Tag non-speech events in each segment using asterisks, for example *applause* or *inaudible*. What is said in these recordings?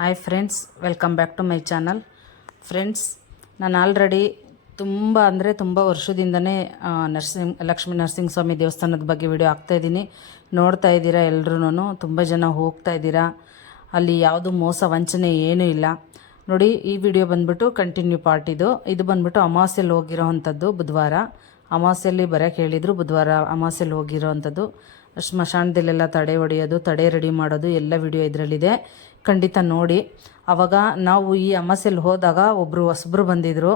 Hi friends welcome back to my channel friends ನಾನು already ತುಂಬ ಅಂದರೆ ತುಂಬ ವರ್ಷದಿಂದನೇ ಲಕ್ಷ್ಮೀ ನರಸಿಂಹ ನರಸಿಂಹಸ್ವಾಮಿ ದೇವಸ್ಥಾನದ ಬಗ್ಗೆ ವಿಡಿಯೋ ಹಾಕ್ತಾಯಿದ್ದೀನಿ ನೋಡ್ತಾ ಇದ್ದೀರಾ ಎಲ್ರೂ ತುಂಬ ಜನ ಹೋಗ್ತಾ ಇದ್ದೀರಾ? ಅಲ್ಲಿ ಯಾವುದು ಮೋಸ ವಂಚನೆ ಏನೂ ಇಲ್ಲ. ನೋಡಿ, ಈ ವಿಡಿಯೋ ಬಂದುಬಿಟ್ಟು ಕಂಟಿನ್ಯೂ ಪಾರ್ಟ್ ಇದು. ಇದು ಬಂದ್ಬಿಟ್ಟು ಅಮಾವಾಸ್ಯೆಲ್ಲಿ ಹೋಗಿರೋ ಅಂಥದ್ದು ಬುಧವಾರ. ಅಮಾವಾಸ್ಯೆಯಲ್ಲಿ ಬರೋಕ್ಕೆ ಹೇಳಿದರು ಬುಧವಾರ ಅಮಾವಾಸ್ಯೆಲ್ಲಿ ಹೋಗಿರೋ ಅಂಥದ್ದು ಸ್ಮಶಾನದಲ್ಲೆಲ್ಲ ತಡೆ ಹೊಡೆಯೋದು, ತಡೆ ರೆಡಿ ಮಾಡೋದು, ಎಲ್ಲ ವಿಡಿಯೋ ಇದರಲ್ಲಿದೆ. ಖಂಡಿತ ನೋಡಿ. ಅವಾಗ ನಾವು ಈ ಅಮಾಸೆಯಲ್ಲಿ ಹೋದಾಗ ಒಬ್ಬರು ಹೊಸಬ್ರು ಬಂದಿದ್ದರು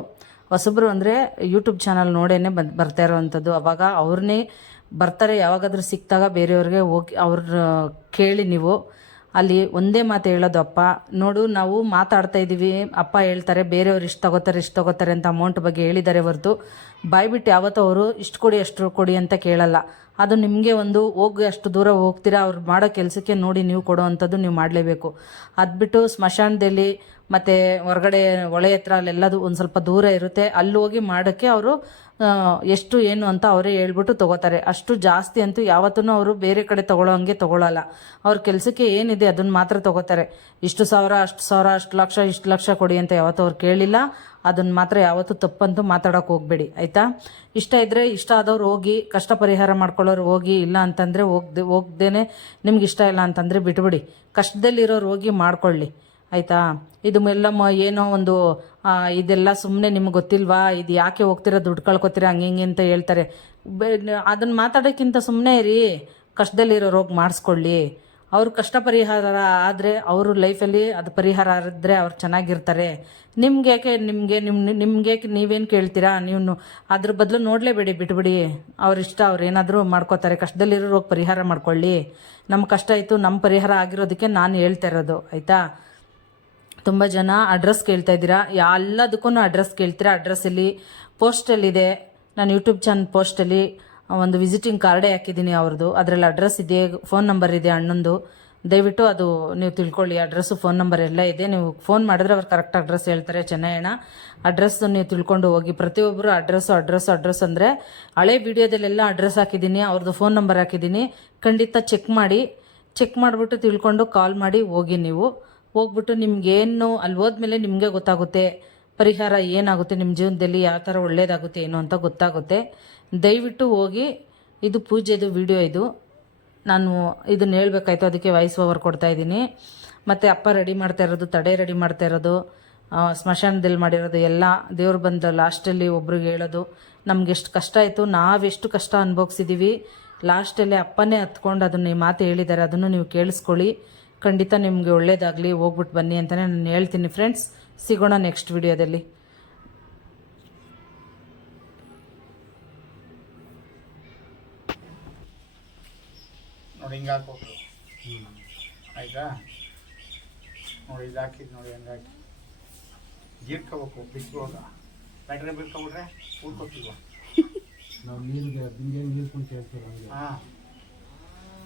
ಹೊಸಬ್ರು ಅಂದರೆ ಯೂಟ್ಯೂಬ್ ಚಾನಲ್ ನೋಡೇ ಬಂದು ಬರ್ತಾ ಇರೋವಂಥದ್ದು ಅವಾಗ ಅವ್ರನ್ನೇ ಬರ್ತಾರೆ ಯಾವಾಗಾದರೂ ಸಿಕ್ಕಿದಾಗ ಬೇರೆಯವ್ರಿಗೆ ಹೋಗಿ ಅವ್ರ ಕೇಳಿ ನೀವು. ಅಲ್ಲಿ ಒಂದೇ ಮಾತು ಹೇಳೋದಪ್ಪ ನೋಡು, ನಾವು ಮಾತಾಡ್ತಾ ಇದ್ದೀವಿ. ಅಪ್ಪ ಹೇಳ್ತಾರೆ, ಬೇರೆಯವ್ರು ಇಷ್ಟು ತಗೋತಾರೆ ಇಷ್ಟು ತಗೋತಾರೆ ಅಂತ ಅಮೌಂಟ್ ಬಗ್ಗೆ ಹೇಳಿದ್ದಾರೆ ಹೊರತು. ಬಾಯ್ಬಿಟ್ಟು ಯಾವತ್ತೂ ಅವರು, ಇಷ್ಟು ಕೊಡಿ ಅಷ್ಟು ಕೊಡಿ ಅಂತ ಕೇಳಲ್ಲ. ಅದು ನಿಮಗೆ ಒಂದು ಹೋಗಿ ಅಷ್ಟು ದೂರ ಹೋಗ್ತೀರಾ? ಅವ್ರು ಮಾಡೋ ಕೆಲಸಕ್ಕೆ ನೋಡಿ ನೀವು ಕೊಡೋ ಅಂಥದ್ದು ನೀವು ಮಾಡಲೇಬೇಕು. ಅದು ಬಿಟ್ಟು ಸ್ಮಶಾನದಲ್ಲಿ ಮತ್ತು ಹೊರಗಡೆ ಹೊಳೆ ಹತ್ರ ಅಲ್ಲೆಲ್ಲದು ಒಂದು ಸ್ವಲ್ಪ ದೂರ ಇರುತ್ತೆ. ಅಲ್ಲಿ ಹೋಗಿ ಮಾಡೋಕ್ಕೆ ಅವರು ಎಷ್ಟು ಏನು ಅಂತ ಅವರೇ ಹೇಳ್ಬಿಟ್ಟು ತಗೋತಾರೆ. ಅಷ್ಟು ಜಾಸ್ತಿ ಅಂತೂ ಯಾವತ್ತೂ ಅವರು ಬೇರೆ ಕಡೆ ತಗೊಳ್ಳೋ ಹಂಗೆ ತೊಗೊಳಲ್ಲ. ಅವ್ರ ಕೆಲಸಕ್ಕೆ ಏನಿದೆ ಅದನ್ನು ಮಾತ್ರ ತಗೋತಾರೆ. ಇಷ್ಟು ಸಾವಿರ, ಅಷ್ಟು ಸಾವಿರ, ಅಷ್ಟು ಲಕ್ಷ, ಇಷ್ಟು ಲಕ್ಷ ಕೊಡಿ ಅಂತ ಯಾವತ್ತೂ ಅವ್ರು ಕೇಳಿಲ್ಲ. ಅದನ್ನು ಮಾತ್ರ ಯಾವತ್ತೂ ತಪ್ಪಂತೂ ಮಾತಾಡೋಕೆ ಹೋಗಬೇಡಿ. ಆಯಿತಾ? ಇಷ್ಟ ಇದ್ದರೆ ಇಷ್ಟ ಆದವ್ರು ಹೋಗಿ, ಕಷ್ಟ ಪರಿಹಾರ ಮಾಡ್ಕೊಳ್ಳೋರು ಹೋಗಿ, ಇಲ್ಲ ಅಂತಂದರೆ ಹೋಗ್ದೆ, ಹೋಗ್ದೇನೆ ನಿಮ್ಗೆ ಇಷ್ಟ ಇಲ್ಲ ಅಂತಂದರೆ ಬಿಟ್ಬಿಡಿ. ಕಷ್ಟದಲ್ಲಿರೋರು ಹೋಗಿ ಮಾಡ್ಕೊಳ್ಳಿ. ಆಯಿತಾ? ಇದು ಎಲ್ಲ ಏನೋ ಒಂದು ಇದೆಲ್ಲ ಸುಮ್ಮನೆ ನಿಮ್ಗೆ ಗೊತ್ತಿಲ್ವಾ? ಇದು ಯಾಕೆ ಹೋಗ್ತಿರೋ? ದುಡ್ಡು ಕಳ್ಕೊತೀರ? ಹಂಗೆ ಹಿಂಗೆ ಅಂತ ಹೇಳ್ತಾರೆ. ಅದನ್ನು ಮಾತಾಡೋಕ್ಕಿಂತ ಸುಮ್ಮನೆ ಇರಿ. ಕಷ್ಟದಲ್ಲಿರೋರು ಹೋಗಿ ಮಾಡಿಸ್ಕೊಳ್ಳಿ. ಅವ್ರ ಕಷ್ಟ ಪರಿಹಾರ ಆದರೆ ಅವರು ಲೈಫಲ್ಲಿ ಅದು ಪರಿಹಾರ ಆದರೆ ಅವ್ರು ಚೆನ್ನಾಗಿರ್ತಾರೆ. ನಿಮ್ಗೆ ಯಾಕೆ ನಿಮಗೆ ನಿಮ್ಮ ನಿಮ್ಗೆ ನೀವೇನು ಕೇಳ್ತೀರಾ? ನೀವು ಅದ್ರ ಬದಲು ನೋಡಲೇಬೇಡಿ, ಬಿಟ್ಬಿಡಿ. ಅವ್ರ ಇಷ್ಟ, ಅವ್ರು ಏನಾದರೂ ಮಾಡ್ಕೋತಾರೆ. ಕಷ್ಟದಲ್ಲಿರೋರು ಹೋಗಿ ಪರಿಹಾರ ಮಾಡ್ಕೊಳ್ಳಿ. ನಮ್ಮ ಕಷ್ಟ ಆಯಿತು ನಮ್ಮ ಪರಿಹಾರ ಆಗಿರೋದಕ್ಕೆ ನಾನು ಹೇಳ್ತಾ ಇರೋದು. ಆಯಿತಾ? ತುಂಬ ಜನ ಅಡ್ರೆಸ್ ಕೇಳ್ತಾ ಇದ್ದೀರಾ? ಎಲ್ಲದಕ್ಕೂ ಅಡ್ರೆಸ್ ಕೇಳ್ತೀರಾ? ಅಡ್ರೆಸ್ಸಲ್ಲಿ ಪೋಸ್ಟಲ್ಲಿದೆ ನಾನು ಯೂಟ್ಯೂಬ್ ಚಾನಲ್ ಪೋಸ್ಟಲ್ಲಿ ಒಂದು ವಿಸಿಟಿಂಗ್ ಕಾರ್ಡೇ ಹಾಕಿದ್ದೀನಿ ಅವ್ರದ್ದು. ಅದರಲ್ಲಿ ಅಡ್ರೆಸ್ ಇದೆ ಫೋನ್ ನಂಬರ್ ಇದೆ ಅಣ್ಣಂದು. ದಯವಿಟ್ಟು ಅದು ನೀವು ತಿಳ್ಕೊಳ್ಳಿ. ಅಡ್ರೆಸ್ಸು ಫೋನ್ ನಂಬರ್ ಎಲ್ಲ ಇದೆ. ನೀವು ಫೋನ್ ಮಾಡಿದ್ರೆ ಅವ್ರು ಕರೆಕ್ಟ್ ಅಡ್ರೆಸ್ ಹೇಳ್ತಾರೆ ಚೆನ್ನಯ್ಯಣ್ಣ. ಅಡ್ರೆಸ್ ನೀವು ತಿಳ್ಕೊಂಡು ಹೋಗಿ. ಪ್ರತಿಯೊಬ್ಬರು ಅಡ್ರೆಸ್ಸು ಅಡ್ರೆಸ್ ಅಡ್ರೆಸ್ ಅಂದರೆ ಹಳೆ ವಿಡಿಯೋದಲ್ಲೆಲ್ಲ ಅಡ್ರೆಸ್ ಹಾಕಿದ್ದೀನಿ, ಅವ್ರದ್ದು ಫೋನ್ ನಂಬರ್ ಹಾಕಿದ್ದೀನಿ. ಖಂಡಿತ ಚೆಕ್ ಮಾಡಿ. ಚೆಕ್ ಮಾಡಿಬಿಟ್ಟು ತಿಳ್ಕೊಂಡು ಕಾಲ್ ಮಾಡಿ ಹೋಗಿ ನೀವು. ಹೋಗ್ಬಿಟ್ಟು ನಿಮ್ಗೇನು ಅಲ್ಲಿ ಹೋದ್ಮೇಲೆ ನಿಮಗೆ ಗೊತ್ತಾಗುತ್ತೆ, ಪರಿಹಾರ ಏನಾಗುತ್ತೆ ನಿಮ್ಮ ಜೀವನದಲ್ಲಿ ಯಾವ ಥರ ಒಳ್ಳೇದಾಗುತ್ತೆ, ಏನು ಅಂತ ಗೊತ್ತಾಗುತ್ತೆ. ದಯವಿಟ್ಟು ಹೋಗಿ, ಇದು ಪೂಜೆದು ವಿಡಿಯೋ ಇದು. ನಾನು ಇದನ್ನ ಹೇಳಬೇಕಾಯ್ತು, ಅದಕ್ಕೆ ವಾಯ್ಸ್ ಓವರ್ ಕೊಡ್ತಾ ಇದ್ದೀನಿ. ಮತ್ತು ಅಪ್ಪ ರೆಡಿ ಮಾಡ್ತಾ ಇರೋದು, ತಡೆ ರೆಡಿ ಮಾಡ್ತಾ ಇರೋದು ಸ್ಮಶಾನದಲ್ಲಿ ಮಾಡಿರೋದು ಎಲ್ಲ. ದೇವ್ರು ಬಂದು ಲಾಸ್ಟಲ್ಲಿ ಒಬ್ರಿಗೆ ಹೇಳೋದು ನಮಗೆಷ್ಟು ಕಷ್ಟ ಆಯಿತು ನಾವೆಷ್ಟು ಕಷ್ಟ ಅನುಭವಿಸಿದ್ದೀವಿ ಲಾಸ್ಟಲ್ಲಿ ಅಪ್ಪನೇ ಹತ್ಕೊಂಡು ಅದನ್ನು ಈ ಮಾತು ಹೇಳಿದ್ದಾರೆ, ಅದನ್ನು ನೀವು ಕೇಳಿಸ್ಕೊಳ್ಳಿ. ಖಂಡಿತ ನಿಮಗೆ ಒಳ್ಳೇದಾಗಲಿ ಹೋಗ್ಬಿಟ್ಟು ಬನ್ನಿ ಅಂತಲೇ ನಾನು ಹೇಳ್ತೀನಿ ಫ್ರೆಂಡ್ಸ್ ಸಿಗೋಣ ನೆಕ್ಸ್ಟ್ ವಿಡಿಯೋದಲ್ಲಿ ನೋಡಿ ಹಿಂಗೆ ಹಾಕ್ಬೇಕು ಆಯ್ತಾ? ನೋಡಿ ಇದು ಹಾಕಿದ್ದು ನೋಡಿ ಹಂಗೆ ಹಾಕಿ. ಜೀರ್ಕೋಬೇಕು ಬಿಚ್ಚುವಾಗ ಬ್ಯಾಟ್ರಿ ಬಿಟ್ಕೊಬಿಟ್ರೆ ಉಳ್ಕೊತೀವ ನಾವು ನೀರಿಗೆ ಬಿಂದಿಗೆ ನೀರ್ಕೊಂಡು ಕೇಳ್ತೀವಿ ಹಂಗೆ ಹಾಂ.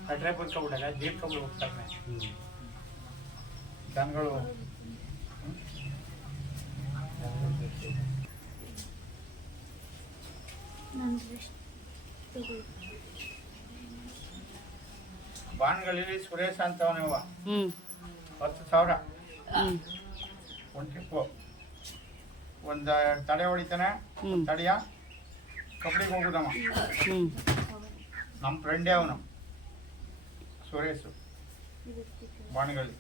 ಬ್ಯಾಟ್ರಿ ಬಿಟ್ಕೊಬಿಟ್ಟಾಗ ಜೀರ್ಕೊಬಿಡ್ಬೇಕು ತಾನೆ. ಜನಗಳು ಬಾಣ್ಗಳಲ್ಲಿ ಸುರೇಶ ಅಂತವನವ ಹ್ಞೂ ಹತ್ತು ಸಾವಿರ. ಹ್ಞೂ ಒಂದು ಟಿಪ್ಪು. ಒಂದು ತಡೆ ಹೊಡಿತಾನೆ. ತಡೆಯ. ಕಬಡ್ಡಿಗೆ ಹೋಗುದಮ್ಮ ಹ್ಞೂ ನಮ್ಮ ಫ್ರೆಂಡೇ ಅವನು. ಸುರೇಶು. ಬಾಣಗಳ್ಳಿ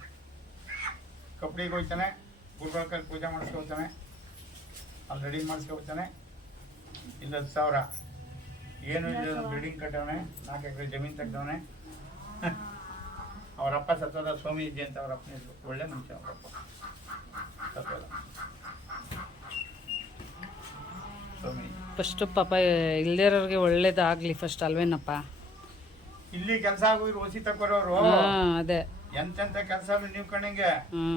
ಕಬಡ್ಡಿಗೆ ಹೋಗ್ತಾನೆ ಗುರುಗಳಕಲ್ಲಿ ಪೂಜೆ ಮಾಡಿಸ್ಕೊಳ್ತಾನೆ ಅಲ್ಲಿ ರೆಡಿ ಮಾಡಿಸ್ಕೊಳ್ತಾನೆ. ಇಲ್ಲ ಹತ್ತು ಸಾವಿರ. ಏನು ಇಲ್ಲ ಬಿಲ್ಡಿಂಗ್ ಕಟ್ಟವನೆ ನಾಲ್ಕು ಎಕರೆ ಜಮೀನು ತೆಗ್ದವನೆ. *laughs* ಅವರಪ್ಪ ಸತ್ತೋದ ಸ್ವಾಮೀಜಿ ಅಂತ ಅವ್ರ ಅಪ್ಪನ ಹೆಸರು ಒಳ್ಳೆ ಮನುಷ್ಯ ಅವರಪ್ಪ ಸತ್ತೋದ ಫಸ್ಟ್ ಪಾಪ ಇಲ್ದಿರೋರಿಗೆ ಒಳ್ಳೇದಾಗ್ಲಿ ಫಸ್ಟ್ ಅಲ್ವೇನಪ್ಪ? ಇಲ್ಲಿ ಕೆಲಸ ಆಗೋರು ಓಸಿ ತಕ್ಕೋರೋರು. ಹಾಂ ಅದೇ. ಎಂತೆಂತ ಕೆಲಸ ನೀವು ಕಣ್ಣಿಗೆ? ಹ್ಞೂ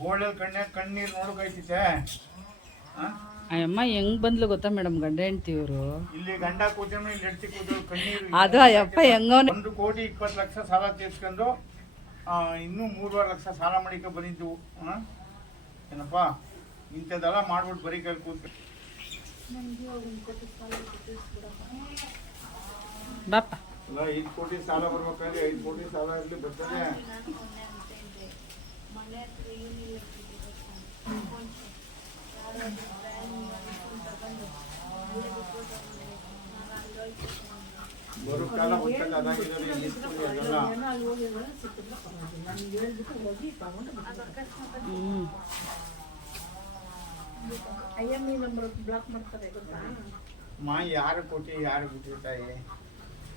ಕಣ್ಣ ಕಣ್ಣೆ ಕಣ್ಣೀರು ನೋಡಕೈತಿತೆ ಅಯ್ಯಮ್ಮ ಹೆಂಗ್ ಬಂದ್ಲು ಗೊತ್ತಾ ಮೇಡಮ್ ಗಂಡ ಹೆಂಡ್ತಿ ಇವರು? ಇಲ್ಲಿ ಗಂಡ ಕೂತೇನು ಇಲ್ಲಿ ಹೆಂಡತಿ ಕೂತು ಕಣ್ಣೀರು ಅದು ಅಯ್ಯಪ್ಪ ಹೆಂಗವನೆ? ಒಂದು ಕೋಟಿ ಇಪ್ಪತ್ತು ಲಕ್ಷ ಸಾಲ ತೀರ್ಸ್ಕೊಂಡು ಆ, ಇನ್ನೂ ಮೂರುವರೆ ಲಕ್ಷ ಸಾಲ ಮಾಡಿಕ ಬಂದಿದ್ದು? ಏನಪ್ಪ? ಇಂಥದ್ದೆಲ್ಲ ಮಾಡ್ಬಿಟ್ಟು ಬರೀ ಕೈ ಕೂತ್ ಬಾಪ ಅಲ್ಲ ಐದು ಕೋಟಿ ಸಾಲ ಬರ್ಬೇಕಂದ್ರೆ ಐದು ಕೋಟಿ ಸಾಲ ಇರಲಿ ಬರ್ತದೆ ಬರೋ ಕಾಲ ಬಂತಲ್ಲ ಅದಾಗಿದ್ದಾರೆ ಎಲ್ಲ ಅಯ್ಯಮ್ಮಿ ನಂಬರ್ ಬ್ಲಾಕ್ ಮಾಡ್ತಾರೆ ಗೊತ್ತಾ ಮಾ ಯಾರು ಕೊಟ್ಟಿ ಯಾರು ಬಿಟ್ಟಿರ್ತಾಯಿ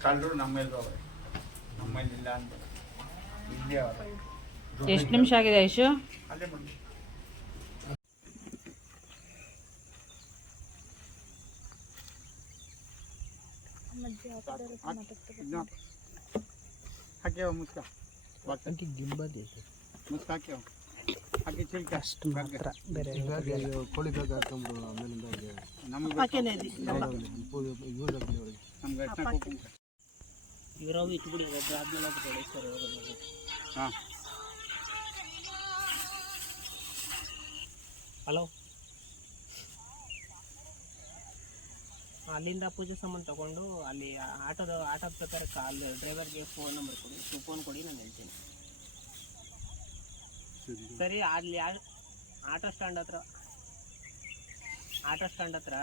ಕಳ್ಳರು ನಮ್ಮಲ್ಲಿ ಅವ್ರೆ ನಮ್ಮಲ್ಲಿಲ್ಲ ಅಂತ. ಇಲ್ಲೇ ಅವ್ರೆ. ಎಷ್ಟು ನಿಮಿಷ ಆಗಿದೆ ಐಶು? ಅಲ್ಲೇ ಮಾಡಿ ಹಾಕ್ಯಾವ ಮುಸ್ಕ. ಮುಸ್ಕ ಹಾಕ್ಯವ ಹಾಕಿ. ಚಿಲ್ಕ. ಅಷ್ಟು ಮಾತ್ರ ಬೇರೆ ಕೋಳಿ ಬೇಗ ಆಮೇಲಿಂದ ನಮಗೆ ಯೂಸ್ ಆಗಲಿ ಅವ್ರಿಗೆ ನಮ್ಗೆ ಇವರವು ಇಟ್ಬಿಡಿ ಆದ್ಮೇಲೆ ಒಬ್ರು ಬೆಳೆಸ್ತಾರೆ ಹಾಂ. ಹಲೋ. ಅಲ್ಲಿಂದ ಪೂಜೆ ಸಾಮಾನು ತಗೊಂಡು ಅಲ್ಲಿ ಆಟೋದ ಆಟೋದ ಪ್ರಕಾರ ಕಾಲ್ ಡ್ರೈವರ್ಗೆ ಫೋನ್ ನಂಬರ್ ಕೊಡಿ ಫೋನ್ ಕೊಡಿ ನಾನು ಹೇಳ್ತೀನಿ. ಸರಿ. ಅಲ್ಲಿ ಆಟೋ ಸ್ಟ್ಯಾಂಡ್ ಹತ್ರ ಆಟೋ ಸ್ಟ್ಯಾಂಡ್ ಹತ್ರ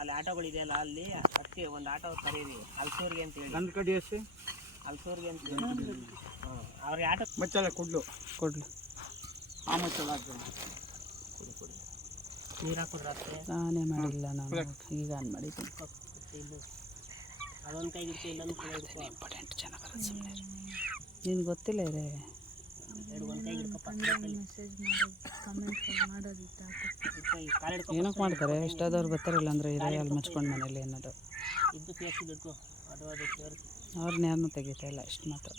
ಅಲ್ಲಿ ಆಟೋಗಳಿದೆಯಲ್ಲ ಅಲ್ಲಿ ಅದಕ್ಕೆ ಒಂದು ಆಟೋ ಕರೀರಿ ಅಲ್ಸೂರ್ಗೆ ಅಂತ ಹೇಳಿ. ನನ್ನ ಕಡೆ ಎಸಿ ಅಲ್ಸೂರ್ಗೆ ಅಂತ ಹೇಳಿ. ಹಾಂ ಅವ್ರಿಗೆ ಆಟೋ ಮಚ್ಚಲ್ಲ ಕೊಡ್ಲು. ಕೊಡ್ಲಿ. ಆ ಮಚ್ಚಲ್ಲ ಹಾಕ್ತೇವೆ ನೀರು ಹಾಕಿದ್ರೆ ನಾನೇ ಮಾಡಿಲ್ಲ ನಾನು. ಈಗ ಆನ್ ಮಾಡಿದ್ದೀನಿ. ಇಲ್ಲ ಅದೊಂದು ಕೈ ಹಿಡ್ಕೊ ಇಲ್ಲೊಂದು ಕೈ ಇಂಪಾರ್ಟೆಂಟ್ ಚೆನ್ನಾಗಿ ಸುಮ್ಮನೆ ನಿನ್ಗೆ ಗೊತ್ತಿಲ್ಲ ಇದೆ ಏನಕ್ಕೆ ಮಾಡ್ತಾರೆ? ಇಷ್ಟಾದವ್ರು ಬರ್ತಾರಿಲ್ಲ ಅಂದ್ರೆ ಇರೋ ಅಲ್ಲಿ ಮುಚ್ಕೊಂಡು ಮನೇಲಿ ಅನ್ನೋದು. ಅವ್ರನ್ನ ಯಾರನ್ನೂ ತೆಗಿತಾ ಇಲ್ಲ, ಇಷ್ಟು ಮಾತ್ರ.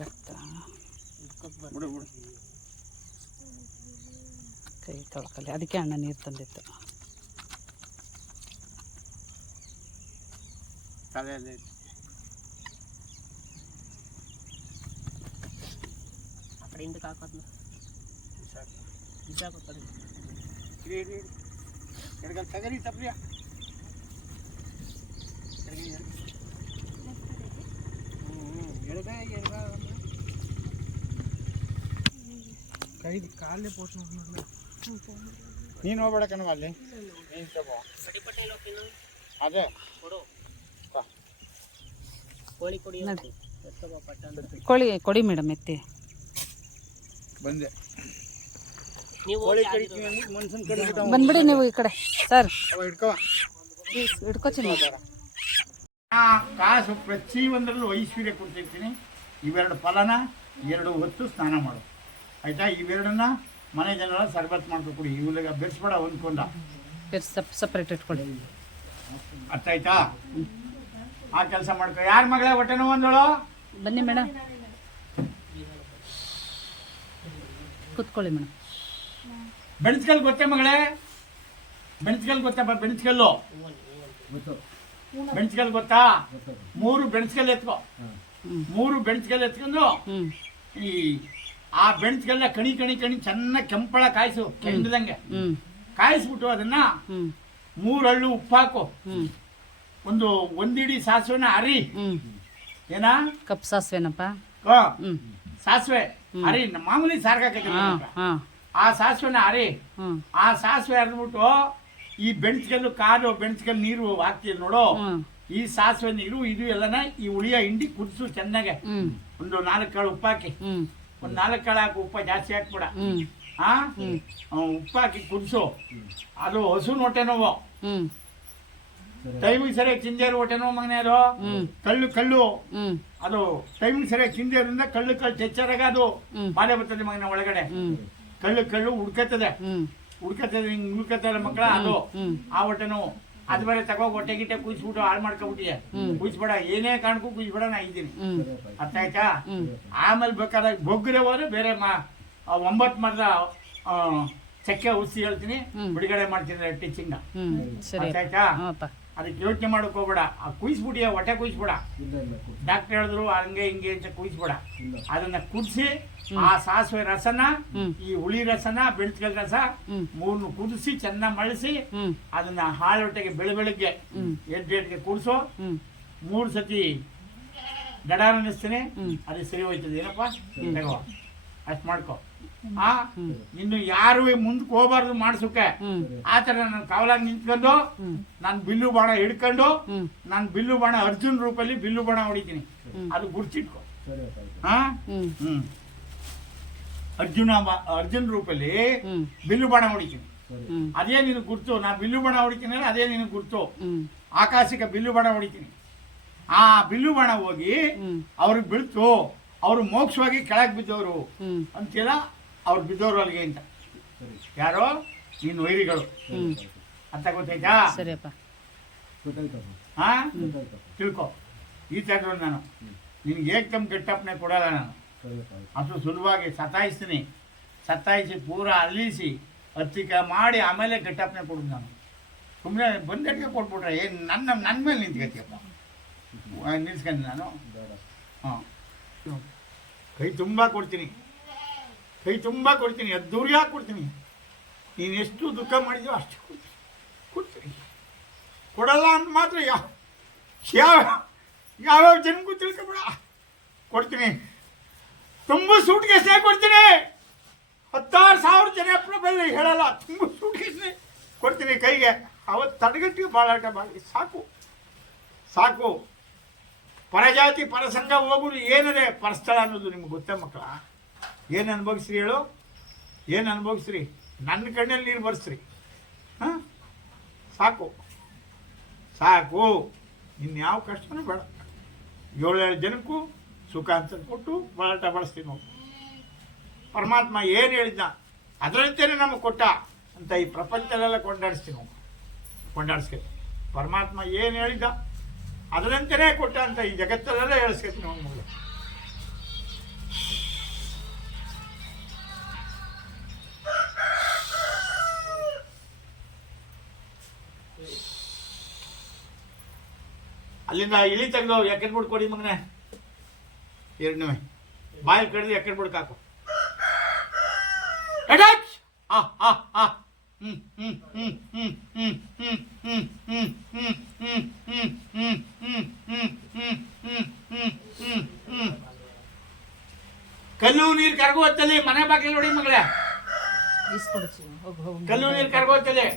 ರಕ್ತ. ಕೈ ತೊಳ್ಕಲ್ಲಿ ಅದಕ್ಕೆ ಅಣ್ಣ ನೀರು ತಂದಿತ್ತು. ತಲೆಯಲ್ಲಿ ಆ ಕಡೆ ಹಿಂದಕ್ಕೆ ಹಾಕೋದ್ನ ಬಿಸಾಕೋ ಕಡೆ ಇರಿ ಇರಿ ಇರಿ ಎಡಗಲ್ ತಗರಿ ತಪ್ರಿಯ ಕೈ ಕಾಲೇ ಪೋಸ್ಟ್ ನೀನು ಹೋಗ್ಬೇಡ ಕಣವ ಅಲ್ಲಿ ನೀನು ತಗೋ ಕಡಿಪಟ್ಟೆ ಇಲ್ಲ ತಿನ್ನು ಅದೇ ಕೊಡು ಬಾ. ಕೋಳಿ ಕೊಡಿ ಅಂತ ಕೊಡಿ ಕೊಡಿ ಮೇಡಮ್ ಎತ್ತಿ. ಬಂದೆ. ಕೋಳಿ ಬಂದ್ಬಿಡಿ ನೀವು ಈ ಕಡೆ. ಸರ್. ಹಿಡ್ಕೊತೀನಿ ಆ ಕಾಸು ಪ್ರತಿ ಒಂದರಲ್ಲೂ ಐಶ್ವರ್ಯ ಕೊಡ್ತಿರ್ತೀನಿ. ಇವೆರಡು ಫಲನ ಎರಡು ಹೊತ್ತು ಸ್ನಾನ ಮಾಡು. ಆಯ್ತಾ? ಇವೆರಡನ್ನ ಮನೆ ಜನರ ಸರ್ಬತ್ ಮಾಡ್ಕೊಂಡು ಕೊಡಿ. ಇವ್ರಿಗೆ ಬೆರೆಸ್ಬೇಡ ಹೊಂದ್ಕೊಂಡ. ಸಪ್ ಸಪ್ರೇಟ್ ಇಟ್ಕೊಳ್ಳಿ. ಅರ್ಥ ಆಯ್ತಾ? ಆ ಕೆಲಸ ಮಾಡ್ಕೊ. ಯಾರ ಮಗಳೇ ಹೊಟ್ಟೆ ನೋವು ಅಂದಳು? ಬನ್ನಿ ಮೇಡಮ್ ಕುತ್ಕೊಳ್ಳಿ ಮೇಡಮ್ ಬೆಣಸ್ಕಲ್ ಗೊತ್ತೇ ಮಗಳೇ? ಬೆಣಸ್ಕಲ್ ಗೊತ್ತಾ ಬೆಣಸ್ಕಲ್ಲು ಬೆಣಸ್ಕಲ್ ಗೊತ್ತಾ? ಮೂರು ಬೆಣಸ್ಕಲ್ ಎತ್ಕೊ. ಮೂರು ಬೆಣಸ್ಕಲ್ ಎತ್ಕೊಂಡು ಈ ಆ ಬೆಣಸ್ಕಲ್ಲ ಕಣಿ ಕಣಿ ಕಣಿ ಚೆನ್ನಾಗಿ ಕೆಂಪಳ ಕಾಯಿಸು ಕೆಂಡದಂಗೆ. ಕಾಯಿಸ್ಬಿಟ್ಟು ಅದನ್ನ ಹ್ಞೂ ಮೂರು ಹಳ್ಳು ಉಪ್ಪು ಹಾಕು ಹ್ಞೂ ಒಂದು ಒಂದಿಡಿ ಸಾಸಿವೆನ ಅರಿ. ಹ್ಞೂ ಏನಾ? ಕಪ್ ಸಾಸ್ವೆನಪ್ಪ. ಆ, ಸಾಸಿವೆ ಅರಿ ನಮ್ಮ ಮಾಮೂಲಿ ಸಾರ್ಗಾಕೈತಿ ಹಾಂ ಹಾಂ. ಆ ಸಾಸಿವೆನ ಅರಿ. ಆ ಸಾಸಿವೆ ಅರ್ದ್ಬಿಟ್ಟು ಈ ಬೆಂಚ್ಗಲ್ಲು ಕಾಲು ಬೆಣ್ಸ್ಗೆಲ್ ನೀರು ಹಾಕ್ತೀವಿ ನೋಡು. ಈ ಸಾಸಿವೆ ನೀರು ಇದು ಎಲ್ಲನ ಈ ಉಳಿಯ ಹಿಂಡಿ ಕುದಿಸು ಚೆನ್ನಾಗೆ. ಒಂದು ನಾಲ್ಕು ಕಾಳು ಉಪ್ಪು ಹಾಕಿ. ಒಂದು ನಾಲ್ಕು ಕಾಳು ಹಾಕಿ ಉಪ್ಪ ಜಾಸ್ತಿ ಹಾಕ್ಬಿಡ. ಹಾ ಆ? ಉಪ್ಪಾಕಿ ಉಪ್ಪು ಹಾಕಿ ಕುದಿಸು. ಅದು ಹಸು ನೋಟೆ ನೋವು. ಟೈಮಿಗೆ ಸರಿಯಾಗಿ ತಿಂದೇರು ಹೊಟ್ಟೆ ನೋವು ಮಗನೇ ಅದು. ಕಲ್ಲು ಕಲ್ಲು. ಅದು ಟೈಮಿಂಗ್ ಸರಿಯಾಗಿ ತಿಂದೇರಿಂದ ಕಳ್ಳು ಕಲ್ಲು ಚೆಚ್ಚರಾಗ ಅದು. ಬಾಳೆ ಬರ್ತದೆ ಮಗನ ಒಳಗಡೆ. ಕಲ್ಲು ಕಳ್ಳು ಕಳ್ಳು ಹುಡ್ಕತ್ತದೆ ಹುಡ್ಕತ್ತದೆ ಹಿಂಗ್ ಹುಡ್ಕತ್ತಲ್ಲ ಮಕ್ಕಳ ಅದು. ಆ ಹೊಟ್ಟೆ ನೋವು. ಅದು ಬೇರೆ ತಗೋ ಹೊಟ್ಟೆ ಗಿಟ್ಟೆ ಕುಯ್ಸ್ಬಿಟ್ಟು ಹಾಳು ಮಾಡ್ಕೊಬಿಟ್ಟಿದೆ. ಕುಯ್ಸ್ಬೇಡ ಏನೇ ಕಾರಣಕ್ಕೂ ಕುಯ್ಸ್ಬೇಡ ನಾ ಇದ್ದೀನಿ. ಅರ್ಥ ಆಯ್ತಾ? ಆಮೇಲೆ ಬೇಕಾದಾಗ ಬೊಗ್ಗರೆ ಹೋದ್ರೆ ಬೇರೆ ಮಾ ಒಂಬತ್ತು ಮರದ ಚಕ್ಕೆ ಉಸಿ ಹೇಳ್ತೀನಿ. ಬಿಡುಗಡೆ ಮಾಡ್ತೀನಿ ಟೀಚಿಂಗ್ ಅರ್ಥ ಆಯ್ತಾ? ಅದಕ್ಕೆ ಯೋಚನೆ ಮಾಡೋಕೆ ಹೋಗ್ಬೇಡ. ಆ ಕುಯ್ಸ್ಬಿಡಿಯ ಹೊಟ್ಟೆ ಕುಯ್ಸ್ಬೇಡ. ಇಲ್ಲ ಇಲ್ಲ ಡಾಕ್ಟರ್ ಹೇಳಿದ್ರು ಹಂಗೆ ಹಿಂಗೆ ಅಂತ ಕುಯ್ಸ್ಬೇಡ. ಅದನ್ನ ಕುದಿಸಿ ಆ ಸಾಸಿವೆ ರಸನ. ಈ ಹುಳಿ ರಸನ ಬೆಳ್ತಿಗೆ ರಸ. ಮೂರ್ನು ಕುದಿಸಿ ಚೆನ್ನಾಗಿ ಮಳಿಸಿ ಅದನ್ನ ಹಾಳು ಹೊಟ್ಟೆಗೆ ಬೆಳೆ ಬೆಳಗ್ಗೆ. ಎಂಟು ಎಂಟಿಗೆ ಕುಡಿಸು. ಹ್ಞೂ ಮೂರು ಸತಿ ದಡಾರ ಅನ್ನಿಸ್ತೀನಿ ಅದು ಸರಿ ಹೋಯ್ತದೆ. ಏನಪ್ಪ? ತಗೋ. ಅಷ್ಟು ಮಾಡ್ಕೊ. ಆ ಇನ್ನು ಯಾರು ಮುಂದಕ್ಕೆ ಹೋಗ್ಬಾರ್ದು ಮಾಡ್ಸೋಕೆ ಆತರ ಆ ಥರ ನಾನು ಕಾವಲಾಗಿ ನಿಂತ್ಕೊಂಡು ನಾನು ಬಿಲ್ಲು ಬಾಣ ಹಿಡ್ಕೊಂಡು ನಾನು ಬಿಲ್ಲು ಬಾಣ ಅರ್ಜುನ್ ರೂಪಲ್ಲಿ ಬಿಲ್ಲು ಬಾಣ ಹೊಡಿತೀನಿ. ಅದು ಅಪ್ಪ ಹಾ? ಹ್ಮ್. ಅರ್ಜುನ ಅರ್ಜುನ್ ರೂಪಲ್ಲಿ ಬಿಲ್ಲು ಬಾಣ ಹೊಡಿತೀನಿ. ಅದೇ ನಿನಗೆ ಗುರ್ತು. ನಾ ಬಿಲ್ಲು ಬಾಣ ಹೊಡಿತೀನಿ ಅದೇ ನಿನಗೆ ಗುರ್ತು. ಆಕಾಶಿಕ ಆಕಾಶಕ್ಕೆ ಬಿಲ್ಲು ಬಾಣ ಹೊಡಿತೀನಿ. ಆ ಬಿಲ್ಲು ಬಾಣ ಹೋಗಿ ಅವ್ರಿಗೆ ಬೀಳ್ತು. ಅವರು ಮೋಕ್ಷವಾಗಿ ಕೆಳಗೆ ಬಿದ್ದವರು. ಅಂತೀರ? ಅವ್ರು ಬಿದ್ದೋರು ಅಲ್ಲಿಗೆ ಅಂತ. ಯಾರೋ? ನಿನ್ನ ವೈರಿಗಳು. ಅಂತ ಗೊತ್ತಾಯ್ತಾ? ಸರಿಯಪ್ಪ. ಹಾ? ತಿಳ್ಕೊ. ಈ ಥರ ನಾನು. ನಿನ್ಗೆ ತಮ್ಮ ಕೆಟ್ಟಪ್ಪನೆ ಕೊಡಲ್ಲ ನಾನು. ಅದು ಸುಲಭವಾಗಿ ಸತಾಯಿಸ್ತೀನಿ. ಸತಾಯಿಸಿ ಪೂರ ಅಲ್ಲಿಸಿ ಹತ್ತಿಕ ಮಾಡಿ ಆಮೇಲೆ ಗಟ್ಟಪ್ಪನೆ ಕೊಡೋದು ನಾನು. ಸುಮ್ಮನೆ ಬಂದಟ್ಟಿಗೆ ಕೊಟ್ಬಿಟ್ರೆ ಏನು ನನ್ನ ನನ್ನ ಮೇಲೆ ನಿಂತ್ಕತಿಯಪ್ಪ. ನಿಲ್ಸ್ಕೊಂಡು ನಾನು. ಬೇಡ. ಹಾಂ. ಕೈ ತುಂಬ ಕೊಡ್ತೀನಿ. ಕೈ ತುಂಬ ಕೊಡ್ತೀನಿ ಅದ್ದೂರಿಯಾಗಿ ಕೊಡ್ತೀನಿ ನೀನು ಎಷ್ಟು ದುಃಖ ಮಾಡಿದ್ಯೋ ಅಷ್ಟು ಕೊಡ್ತೀನಿ. ಕೊಡ್ತೀನಿ. ಕೊಡಲ್ಲ ಅಂತ ಮಾತ್ರ ಯಾವ ಯಾವ ಯಾವ್ಯಾವ ಜನಕ್ಕೂ ತಿಳ್ಕೊಬೇಡ. ಕೊಡ್ತೀನಿ. ತುಂಬ ಸೂಟ್ ಕೇಸ್ನೇ ಕೊಡ್ತೀನಿ. ಹತ್ತಾರು ಸಾವಿರ ಜನ ಪ್ರಬಲ ಹೇಳಲ್ಲ, ತುಂಬ ಸೂಟ್ ಕೇಸ್ನೇ ಕೊಡ್ತೀನಿ ಕೈಗೆ. ಅವತ್ತು ತಡೆಗಟ್ಟಿಗೆ ಬಾಳಾಟ ಮಾಡಿ, ಸಾಕು. ಸಾಕು. ಪರಜಾತಿ, ಪರಸಂಗ ಹೋಗೋದು ಏನಿದೆ? ಪರಸ್ಥಳ ಅನ್ನೋದು ನಿಮ್ಗೆ ಗೊತ್ತೇ ಮಕ್ಕಳ? ಏನು ಅನುಭವಿಸ್ರಿ ಹೇಳು? ಏನು ಅನುಭವಿಸ್ರಿ? ನನ್ನ ಕಣ್ಣಲ್ಲಿ ನೀರು ಬರ್ಸ್ರಿ. ಹಾಂ? ಸಾಕು. ಸಾಕು. ಇನ್ಯಾವ ಕಷ್ಟನೂ ಬೇಡ. ಏಳೇಳು ಜನಕ್ಕೂ ಸುಖ ಅಂತ ಕೊಟ್ಟು ಬಲಾಟ ಬಳಸ್ತೀವಿ ನಾವು ಪರಮಾತ್ಮ ಏನು ಹೇಳಿದ್ದ ಅದರಂತೇನೆ ನಮಗೆ ಕೊಟ್ಟ ಅಂತ ಈ ಪ್ರಪಂಚದಲ್ಲೆಲ್ಲ ಕೊಂಡಾಡಿಸ್ತೀವಿ ನಾವು ಕೊಂಡಾಡಿಸ್ತೀವಿ ಪರಮಾತ್ಮ ಏನು ಹೇಳಿದ್ದ? ಅದರಂತೆಯೇ ಕೊಟ್ಟ ಅಂತ ಈ ಜಗತ್ತಲ್ಲೆಲ್ಲ ಹೇಳಿಸ್ಕೊತೀನಿ ನಾವು ಅಲ್ಲಿಂದ ಇಳಿ ತೆಗೆದು ಎಕರೆ ಬಿಡ್ ಕೊಡಿ ಮಗನೇ ಎರಡನೇ ಬಾಯಲ್ಲಿ ಕಡಿದು ಎಕರೆ ಬಿಡ್ಕಾಕು ಕಲ್ಲು ನೀರು ಕರ್ಗೋತಲ್ಲಿ ಮನೆ ಬಾಗಿಲು ನೋಡಿ ಮಗಳೇ ಕಲ್ಲು ನೀರು ಕರ್ಗೋತಲ್ಲಿ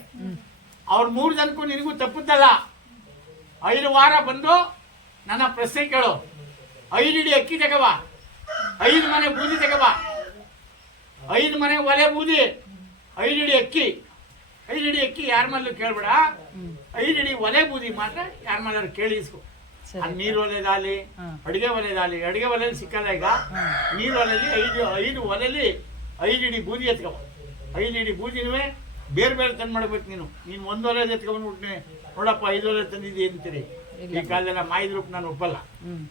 ಅವ್ರ ಮೂರು ಜನಕ್ಕೂ ನಿನಗೂ ತಪ್ಪುತ್ತಲ್ಲ ಐದು ವಾರ ಬಂದು ನನ್ನ ಪ್ರಶ್ನೆ ಕೇಳು. ಐದು ಇಡಿ ಅಕ್ಕಿ ತಗವ. ಐದು ಮನೆ ಬೂದಿ ತೆಗವ. ಐದು ಮನೆ ಒಲೆ ಬೂದಿ. ಐದು ಇಡಿ ಅಕ್ಕಿ. ಐದು ಇಡಿ ಅಕ್ಕಿ ಯಾರ ಮಲ್ಲೂ ಕೇಳ್ಬೇಡ. ಐದು ಇಡಿ ಒಲೆ ಬೂದಿ ಮಾತ್ರ ಯಾರ ಮನೆಯವ್ರು ಕೇಳಿಸ್ಕೊ ಅದು ನೀರು ಒಲೆದಾಲಿ ಅಡುಗೆ ಒಲೆದಾಲಿ ಅಡುಗೆ ಒಲೆಯಲ್ಲಿ ಸಿಕ್ಕಲ್ಲ ಈಗ. ನೀರು ಒಲೆಯಲ್ಲಿ ಐದು ಐದು ಒಲೆಯಲ್ಲಿ ಐದು ಇಡಿ ಬೂದಿ ಎತ್ಕವ ಐದು ಇಡಿ ಬೂದಿನೂ ಬೇರೆ ಬೇರೆ ತಂದು ಮಾಡ್ಬೇಕು ನೀನು. ನೀನು ಒಂದು ಒಲೆ ಎತ್ಕೊಂಡ್ಬಿಟ್ಟು ನೋಡಪ್ಪ ಐದು ಒಲೆ ತಂದಿದ್ದೆ ಅಂತೀರಿ. ಈ ಕಾಲದಲ್ಲ ರೂಪ ನಾನು ಒಪ್ಪಲ್ಲ. ಹ್ಮ್.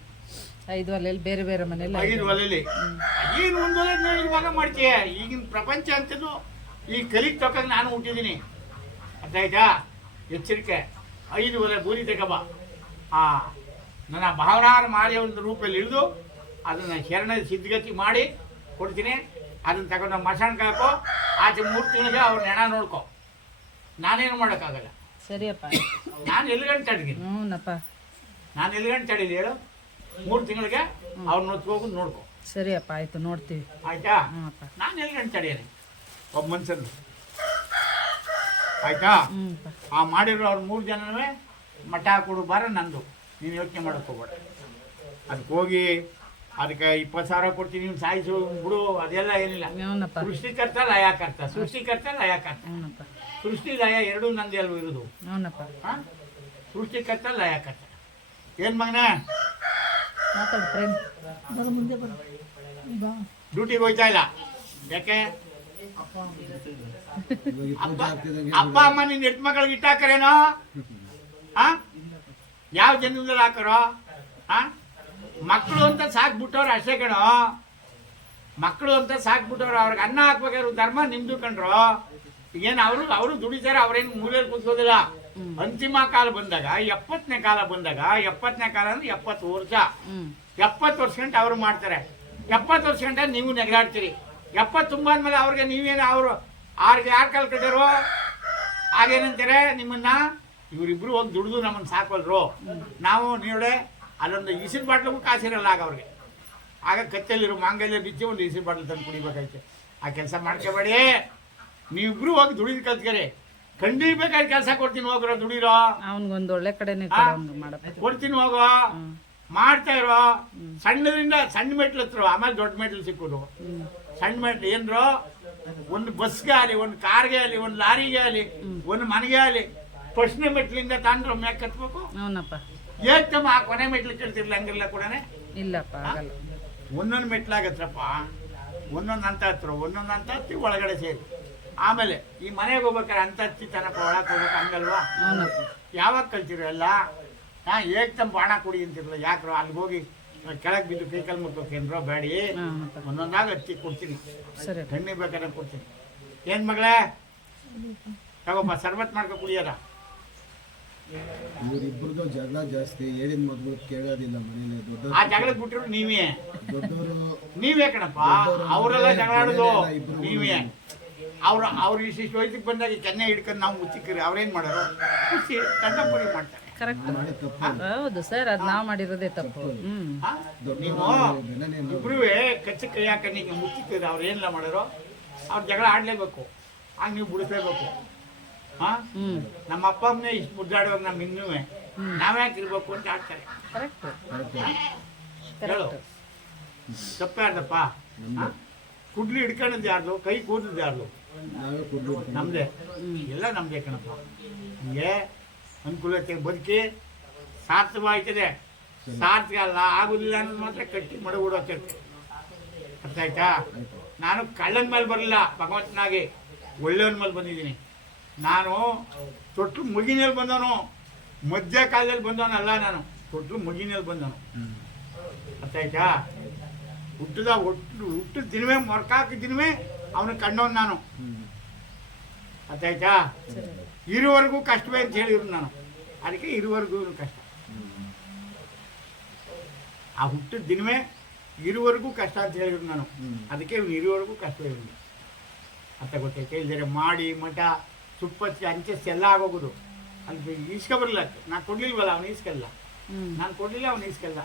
ಐದು ಅಲ್ಲೆಲ್ಲಿ ಬೇರೆ ಬೇರೆ ಮನೆಯಲ್ಲಿ ಐದು ಒಲೆಯಲ್ಲಿ ಏನು ಒಂದು ಒಲೆ ಇರುವಾಗ ಮಾಡ್ತೀಯ? ಈಗಿನ ಪ್ರಪಂಚ ಅಂತದ್ದು ಈ ಕಲಿಗೆ ತಕ್ಕಂಗೆ ನಾನು ಹುಟ್ಟಿದ್ದೀನಿ. ಅರ್ಥಾಯ್ತಾ ಎಚ್ಚರಿಕೆ. ಐದು ಒಲೆ ಬೂದಿ ತಗಬ ಆ ನನ್ನ ಭಾವನಾರ ಮಾರಿಯ ಒಂದು ರೂಪದಲ್ಲಿ ಇಳಿದು ಅದನ್ನು ಶರಣ ಸಿದ್ಧಗತಿ ಮಾಡಿ ಕೊಡ್ತೀನಿ. ಅದನ್ನ ತಗೊಂಡು ಮಸಾಣಕ್ಕೆ ಹಾಕೋ ಆಚೆ ಮೂರು ತಿಂಗಳಿಗೆ ಅವ್ರ ಹೆಣ ನೋಡ್ಕೊ. ನಾನೇನು ಮಾಡೋಕ್ಕಾಗಲ್ಲ. ಸರಿಯಪ್ಪ. ನಾನು ಎಲ್ಲಿ ಗಂಟೆ ತಡೀನಿ ಹ್ಞೂನಪ್ಪ. ನಾನು ಎಲ್ಲಿ ಗಂಟೆ ಹೇಳು? ಮೂರು ತಿಂಗಳಿಗೆ ಅವ್ರನ್ನ ಹೋಗಿ ನೋಡ್ಕೊ. ಸರಿಯಪ್ಪ ಆಯ್ತು ನೋಡ್ತೀವಿ. ಆಯ್ತಾ? ಹ್ಞೂ ಅಪ್ಪ ನಾನು ಎಲ್ಲಿ ಗಂಟೆ ಒಬ್ಬ ಮನ್ಸನ್ನು ಆಯ್ತಾ? ಹ್ಞೂ ಅಪ್ಪ ಆ ಮಾಡಿರೋ ಅವ್ರು ಮೂರು ಜನನೂ ಮಠ ಕೊಡು ಬಾರ ನಂದು. ನೀನು ಯೋಚನೆ ಮಾಡಕ್ಕೆ ಹೋಗ್ಬೇಡ. ಅದಕ್ಕೆ ಹೋಗಿ ಅದಕ್ಕೆ ಇಪ್ಪತ್ತು ಸಾವಿರ ಕೊಡ್ತೀನಿ ನೀವು ಸಾಯಿಸು ಬಿಡು ಅದೆಲ್ಲ ಏನಿಲ್ಲ. ಹ್ಞೂನಪ್ಪ. ಸೃಷ್ಟಿಕರ್ತ ಲಯಕರ್ತ. ಸೃಷ್ಟಿಕರ್ತ ಲಯಕರ್ತ. ಹ್ಞೂನಪ್ಪ. ಸೃಷ್ಟಿ ಲಯ ಎರಡೂ ನಂದೇ ಅಲ್ವ ಇರೋದು? ಅವನಪ್ಪ ಸೃಷ್ಟಿ ಕತ್ತ ಲಯ ಕತ್ತ ಏನು ಮಗನ? ಡ್ಯೂಟಿಗೆ ಹೋಯ್ತಾ ಇಲ್ಲ? ಯಾಕೆ? ಅಪ್ಪ ಅಮ್ಮ ನಿನ್ನ ಹೆಟ್ ಮಗಳಿಗೆ ಇಟ್ಟಾಕರೇನೋ? ಆ ಯಾವ ಜನ್ಮದಲ್ಲಿ ಹಾಕರೋ? ಆ ಮಕ್ಕಳು ಅಂತ ಸಾಕ್ಬಿಟ್ಟವ್ರು ಅಷ್ಟೇ ಕಣೋ. ಮಕ್ಕಳು ಅಂತ ಸಾಕ್ಬಿಟ್ಟವ್ರು ಅವ್ರಿಗೆ ಅನ್ನ ಹಾಕ್ಬೇಕಾದ್ರು ಧರ್ಮ ನಿಮ್ದು ಕಣ್ರು. ಏನು ಅವರು ಅವರು ದುಡಿತಾರೆ ಅವ್ರೇನು ಮೂಲೆಯಲ್ಲಿ ಕೂತ್ಕೋದಿಲ್ಲ. ಅಂತಿಮ ಕಾಲ ಬಂದಾಗ ಎಪ್ಪತ್ತನೇ ಕಾಲ ಬಂದಾಗ ಎಪ್ಪತ್ತನೇ ಕಾಲ ಅಂದ್ರೆ ಎಪ್ಪತ್ತು ವರ್ಷ. ಎಪ್ಪತ್ತು ವರ್ಷ ಗಂಟೆ ಅವರು ಮಾಡ್ತಾರೆ. ಎಪ್ಪತ್ತು ವರ್ಷ ಗಂಟೆ ನೀವು ನೆಗಡಾಡ್ತೀರಿ ಎಪ್ಪತ್ತು ತುಂಬಾದ್ಮೇಲೆ ಅವ್ರಿಗೆ ನೀವೇನು ಅವರು ಅವ್ರಿಗೆ ಯಾರು ಕಾಲ್ ಕಟ್ಟಾರೋ ಆಗೇನಂತಾರೆ ನಿಮ್ಮನ್ನ ಇವರಿಬ್ರು ಹೋಗಿ ದುಡಿದು ನಮ್ಮನ್ನು ಸಾಕೋಲ್ರು. ನಾವು ನೀವಳೆ ಅಲ್ಲೊಂದು ಈಸಿನ ಬಾಟ್ಲಿಗೂ ಕಾಸಿರಲ್ಲ ಆಗ ಅವ್ರಿಗೆ. ಆಗ ಕತ್ತಲ್ಲಿರೋ ಮಾಂಗಲ್ಯ ಬಿಚ್ಚಿ ಒಂದು ಈಸಿನ ಬಾಟ್ಲು ತಂದು ಕುಡಿಬೇಕಾಯ್ತು. ಆ ಕೆಲಸ ಮಾಡ್ಕೋಬೇಡಿ. ನೀವಿಬ್ರು ಹೋಗಿ ದುಡಿದು ಕಲ್ತ್ಕರಿ. ಖಂಡಿಬೇಕಾದ್ರೆ ಕೆಲಸ ಕೊಡ್ತೀನಿ ಹೋಗ್ರ ದುಡಿರೋ. ಅವನಿಗೊಂದು ಒಳ್ಳೆ ಕಡೆನೇ ಕೊಡ್ತೀನಿ ಹೋಗೋ ಮಾಡ್ತಾ ಇರೋ. ಸಣ್ಣದಿಂದ ಸಣ್ಣ ಮೆಟ್ಲು ಹತ್ರ ಆಮೇಲೆ ದೊಡ್ಡ ಮೆಟ್ಲು ಸಿಕ್ಕೋದು. ಸಣ್ಣ ಮೆಟ್ಲು ಏನ್ರೋ ಒಂದು ಬಸ್ಗೆ ಆಗಲಿ ಒಂದು ಕಾರ್ಗೆ ಆಗಲಿ ಒಂದು ಲಾರಿಗೆ ಆಗಲಿ ಒಂದು ಮನೆಗೆ ಆಗಲಿ ಫಸ್ಟ್ನೇ ಮೆಟ್ಲಿಂದ ತಾಂಡ್ರ ಮ್ಯಾಕ್ ಕತ್ಬೇಕು? ಅವನಪ್ಪ ಏಕ್ತಮ್ಮ ಆ ಕೊನೆ ಮೆಟ್ಲು ಕೇಳ್ತಿರ್ಲಿಲ್ಲ ಹಂಗಿಲ್ಲ ಕೂಡನೆ? ಇಲ್ಲಪ್ಪ ಒಂದೊಂದು ಮೆಟ್ಲಾಗತ್ರಪ್ಪ ಒಂದೊಂದು ಅಂತ ಹತ್ರ ಒಂದೊಂದು ಅಂತ ಹತ್ತಿ ಒಳಗಡೆ ಸೇರಿ. ಆಮೇಲೆ ಈ ಮನೆಗೆ ಹೋಗ್ಬೇಕಾದ್ರೆ ಅಂತ ಹತ್ತಿ ತನಕ ಒಳಗೆ ಹೋಗ್ಬೇಕು ಹಂಗಲ್ವಾ? ಯಾವಾಗ ಕಲ್ತಿರೋ ಎಲ್ಲ? ಏಕ್ ತಮ್ಮ ಬಾಣ ಕುಡಿ ಅಂತಿರಲ್ಲ ಯಾಕ್ರ ಅಲ್ಲಿಗೆ ಹೋಗಿ ಕೆಳಗೆ ಬಿದ್ದು ಕೈಕಲ್ ಕಾಲು ಮುಟ್ಬೇಕೇನ್ರೋ ಬೇಡಿ. ಹಾಂ ಒಂದೊಂದಾಗ ಹಚ್ಚಿ ಕೊಡ್ತೀನಿ. ಸರಿ. ತಣ್ಣಿ ಬೇಕಾದ್ರೆ ಕೊಡ್ತೀನಿ. ಏನು ಮಗಳೇ? ತಗೋಪ್ಪ ಸರ್ಬತ್ ಮಾಡ್ಕೊ ಕುಡಿಯೋದ ಇವರಿಬ್ರದ್ದು ಜಗಳ ಜಾಸ್ತಿ ಹೇಳಿದ ಮೊದಲು ಕೇಳೋದಿಲ್ಲ ಮನೇಲಿ. ದೊಡ್ಡ ಆ ಜಗಳಕ್ಕೆ ಬಿಟ್ಟಿರು ನೀವೇ. ದೊಡ್ಡವರು ನೀವೇ ಕಣಪ್ಪ ಅವರೆಲ್ಲ ಜಗಳ ಆಡೋದು ನೀವೇ. ಅವ್ರ ಅವ್ರು ಇಷ್ಟಿಷ್ಟು ವಯಸ್ಸಿಗೆ ಬಂದಾಗ ಕೆನ್ನೆ ಹಿಡ್ಕೊಂಡು ನಾವು ಮುಚ್ಚಿಕ್ಕಿರಿ ಅವ್ರೇನು ಮಾಡೋರು? ಖುಷಿ ತಂಡಪುರಿ ಮಾಡ್ತಾರೆ. ಕರೆಕ್ಟ್ ಹೌದು ಸರ್ ಅದು ನಾವು ಮಾಡಿರೋದೇ ತಪ್ಪು? ನೀವು. ಇಬ್ರು ಕಚ್ಚ ಕೈ ಹಾಕೊಂಡು ಹಿಂಗೆ ಮುಚ್ಚಿಕ್ಕಿರಿ ಅವ್ರು ಏನಿಲ್ಲ ಮಾಡೋರು? ಅವ್ರು ಜಗಳ ಆಡಲೇಬೇಕು. ಆಗ ನೀವು ಬಿಡಿಸ್ಲೇಬೇಕು ಹಾಂ? ಹ್ಞೂ ನಮ್ಮ ಅಪ್ಪ ಅಮ್ಮನೇ ಇಷ್ಟು ಮುದ್ದಾಡುವಾಗ ನಮ್ಮ ಇನ್ನೂ ನಾವ್ಯಾಕೆ ಇರ್ಬೇಕು ಅಂತ ಆಡ್ತಾರೆ. ಕರೆಕ್ಟ್ ಹೇಳು. ಕರೆಕ್ಟ್ ತಪ್ಪೇ ಯಾರ್ದಪ್ಪ ಹಾಂ? ಕುಡ್ಲಿ ಹಿಡ್ಕೊಂಡಿದ್ದು ಯಾರ್ದು? ಕೈ ಕೂದದ್ದು ಯಾರ್ದು? ನಮ್ದೇ. ಎಲ್ಲ ನಮ್ದೇ ಕಣಪ್ಪ. ಹಂಗೆ ಅನುಕೂಲತೆ ಬದುಕಿ ಸಾರ್ಥವಾಯ್ತದೆ ಸಾರ್ಥಕ ಅಲ್ಲ ಆಗುದಿಲ್ಲ ಅನ್ನೋದು ಮಾತ್ರ ಕಟ್ಟಿ ಮಡಗೂಡೋಕೆ ಅರ್ಥ ಆಯ್ತಾ? ನಾನು ಕಳ್ಳನ ಮೇಲೆ ಬರಲಿಲ್ಲ ಭಗವಂತನಾಗಿ. ಒಳ್ಳೆಯವನ ಮೇಲೆ ಬಂದಿದ್ದೀನಿ. ನಾನು ತೊಟ್ಲು ಮುಗಿನಲ್ಲಿ ಬಂದವನು. ಮಧ್ಯ ಕಾಲದಲ್ಲಿ ಬಂದವನಲ್ಲ ನಾನು. ತೊಟ್ಲು ಮುಗಿನಲ್ಲಿ ಬಂದವನು. ಅರ್ಥ ಆಯ್ತಾ? ಹುಟ್ಟದ ಹುಟ್ಟು ಹುಟ್ಟಿದ ದಿನವೇ ಮೊರ್ಕಾಕ ದಿನವೇ ಅವನು ಕಂಡವನು ನಾನು. ಅರ್ಥ ಇರುವರೆಗೂ ಕಷ್ಟವೇ ಅಂತ ಹೇಳಿದ್ರು ನಾನು. ಅದಕ್ಕೆ ಇರುವರೆಗೂ ಕಷ್ಟ. ಆ ಹುಟ್ಟಿದ ದಿನವೇ ಇರುವರೆಗೂ ಕಷ್ಟ ಅಂತ ಹೇಳಿದ್ರು ನಾನು. ಅದಕ್ಕೆ ಇವ್ನು ಇರುವರೆಗೂ ಕಷ್ಟವೇ ಇವನು ಅಂತ ಗೊತ್ತೈತೆ ಮಾಡಿ ಮಠ ಸುಪ್ಪಚ್ಚಿ ಅಂಚಸ್ ಎಲ್ಲ ಆಗೋಗುದು. ಅಲ್ಲಿ ಈಸ್ಕೊಬರಲ್ಲ. ನಾನು ಕೊಡ್ಲಿಲ್ವಲ್ಲ ಅವನು ಈಸ್ಕಲ್ಲ. ಹ್ಞೂ ನಾನು ಕೊಡಲಿಲ್ಲ ಅವನು ಈಸ್ಕಲ್ಲ.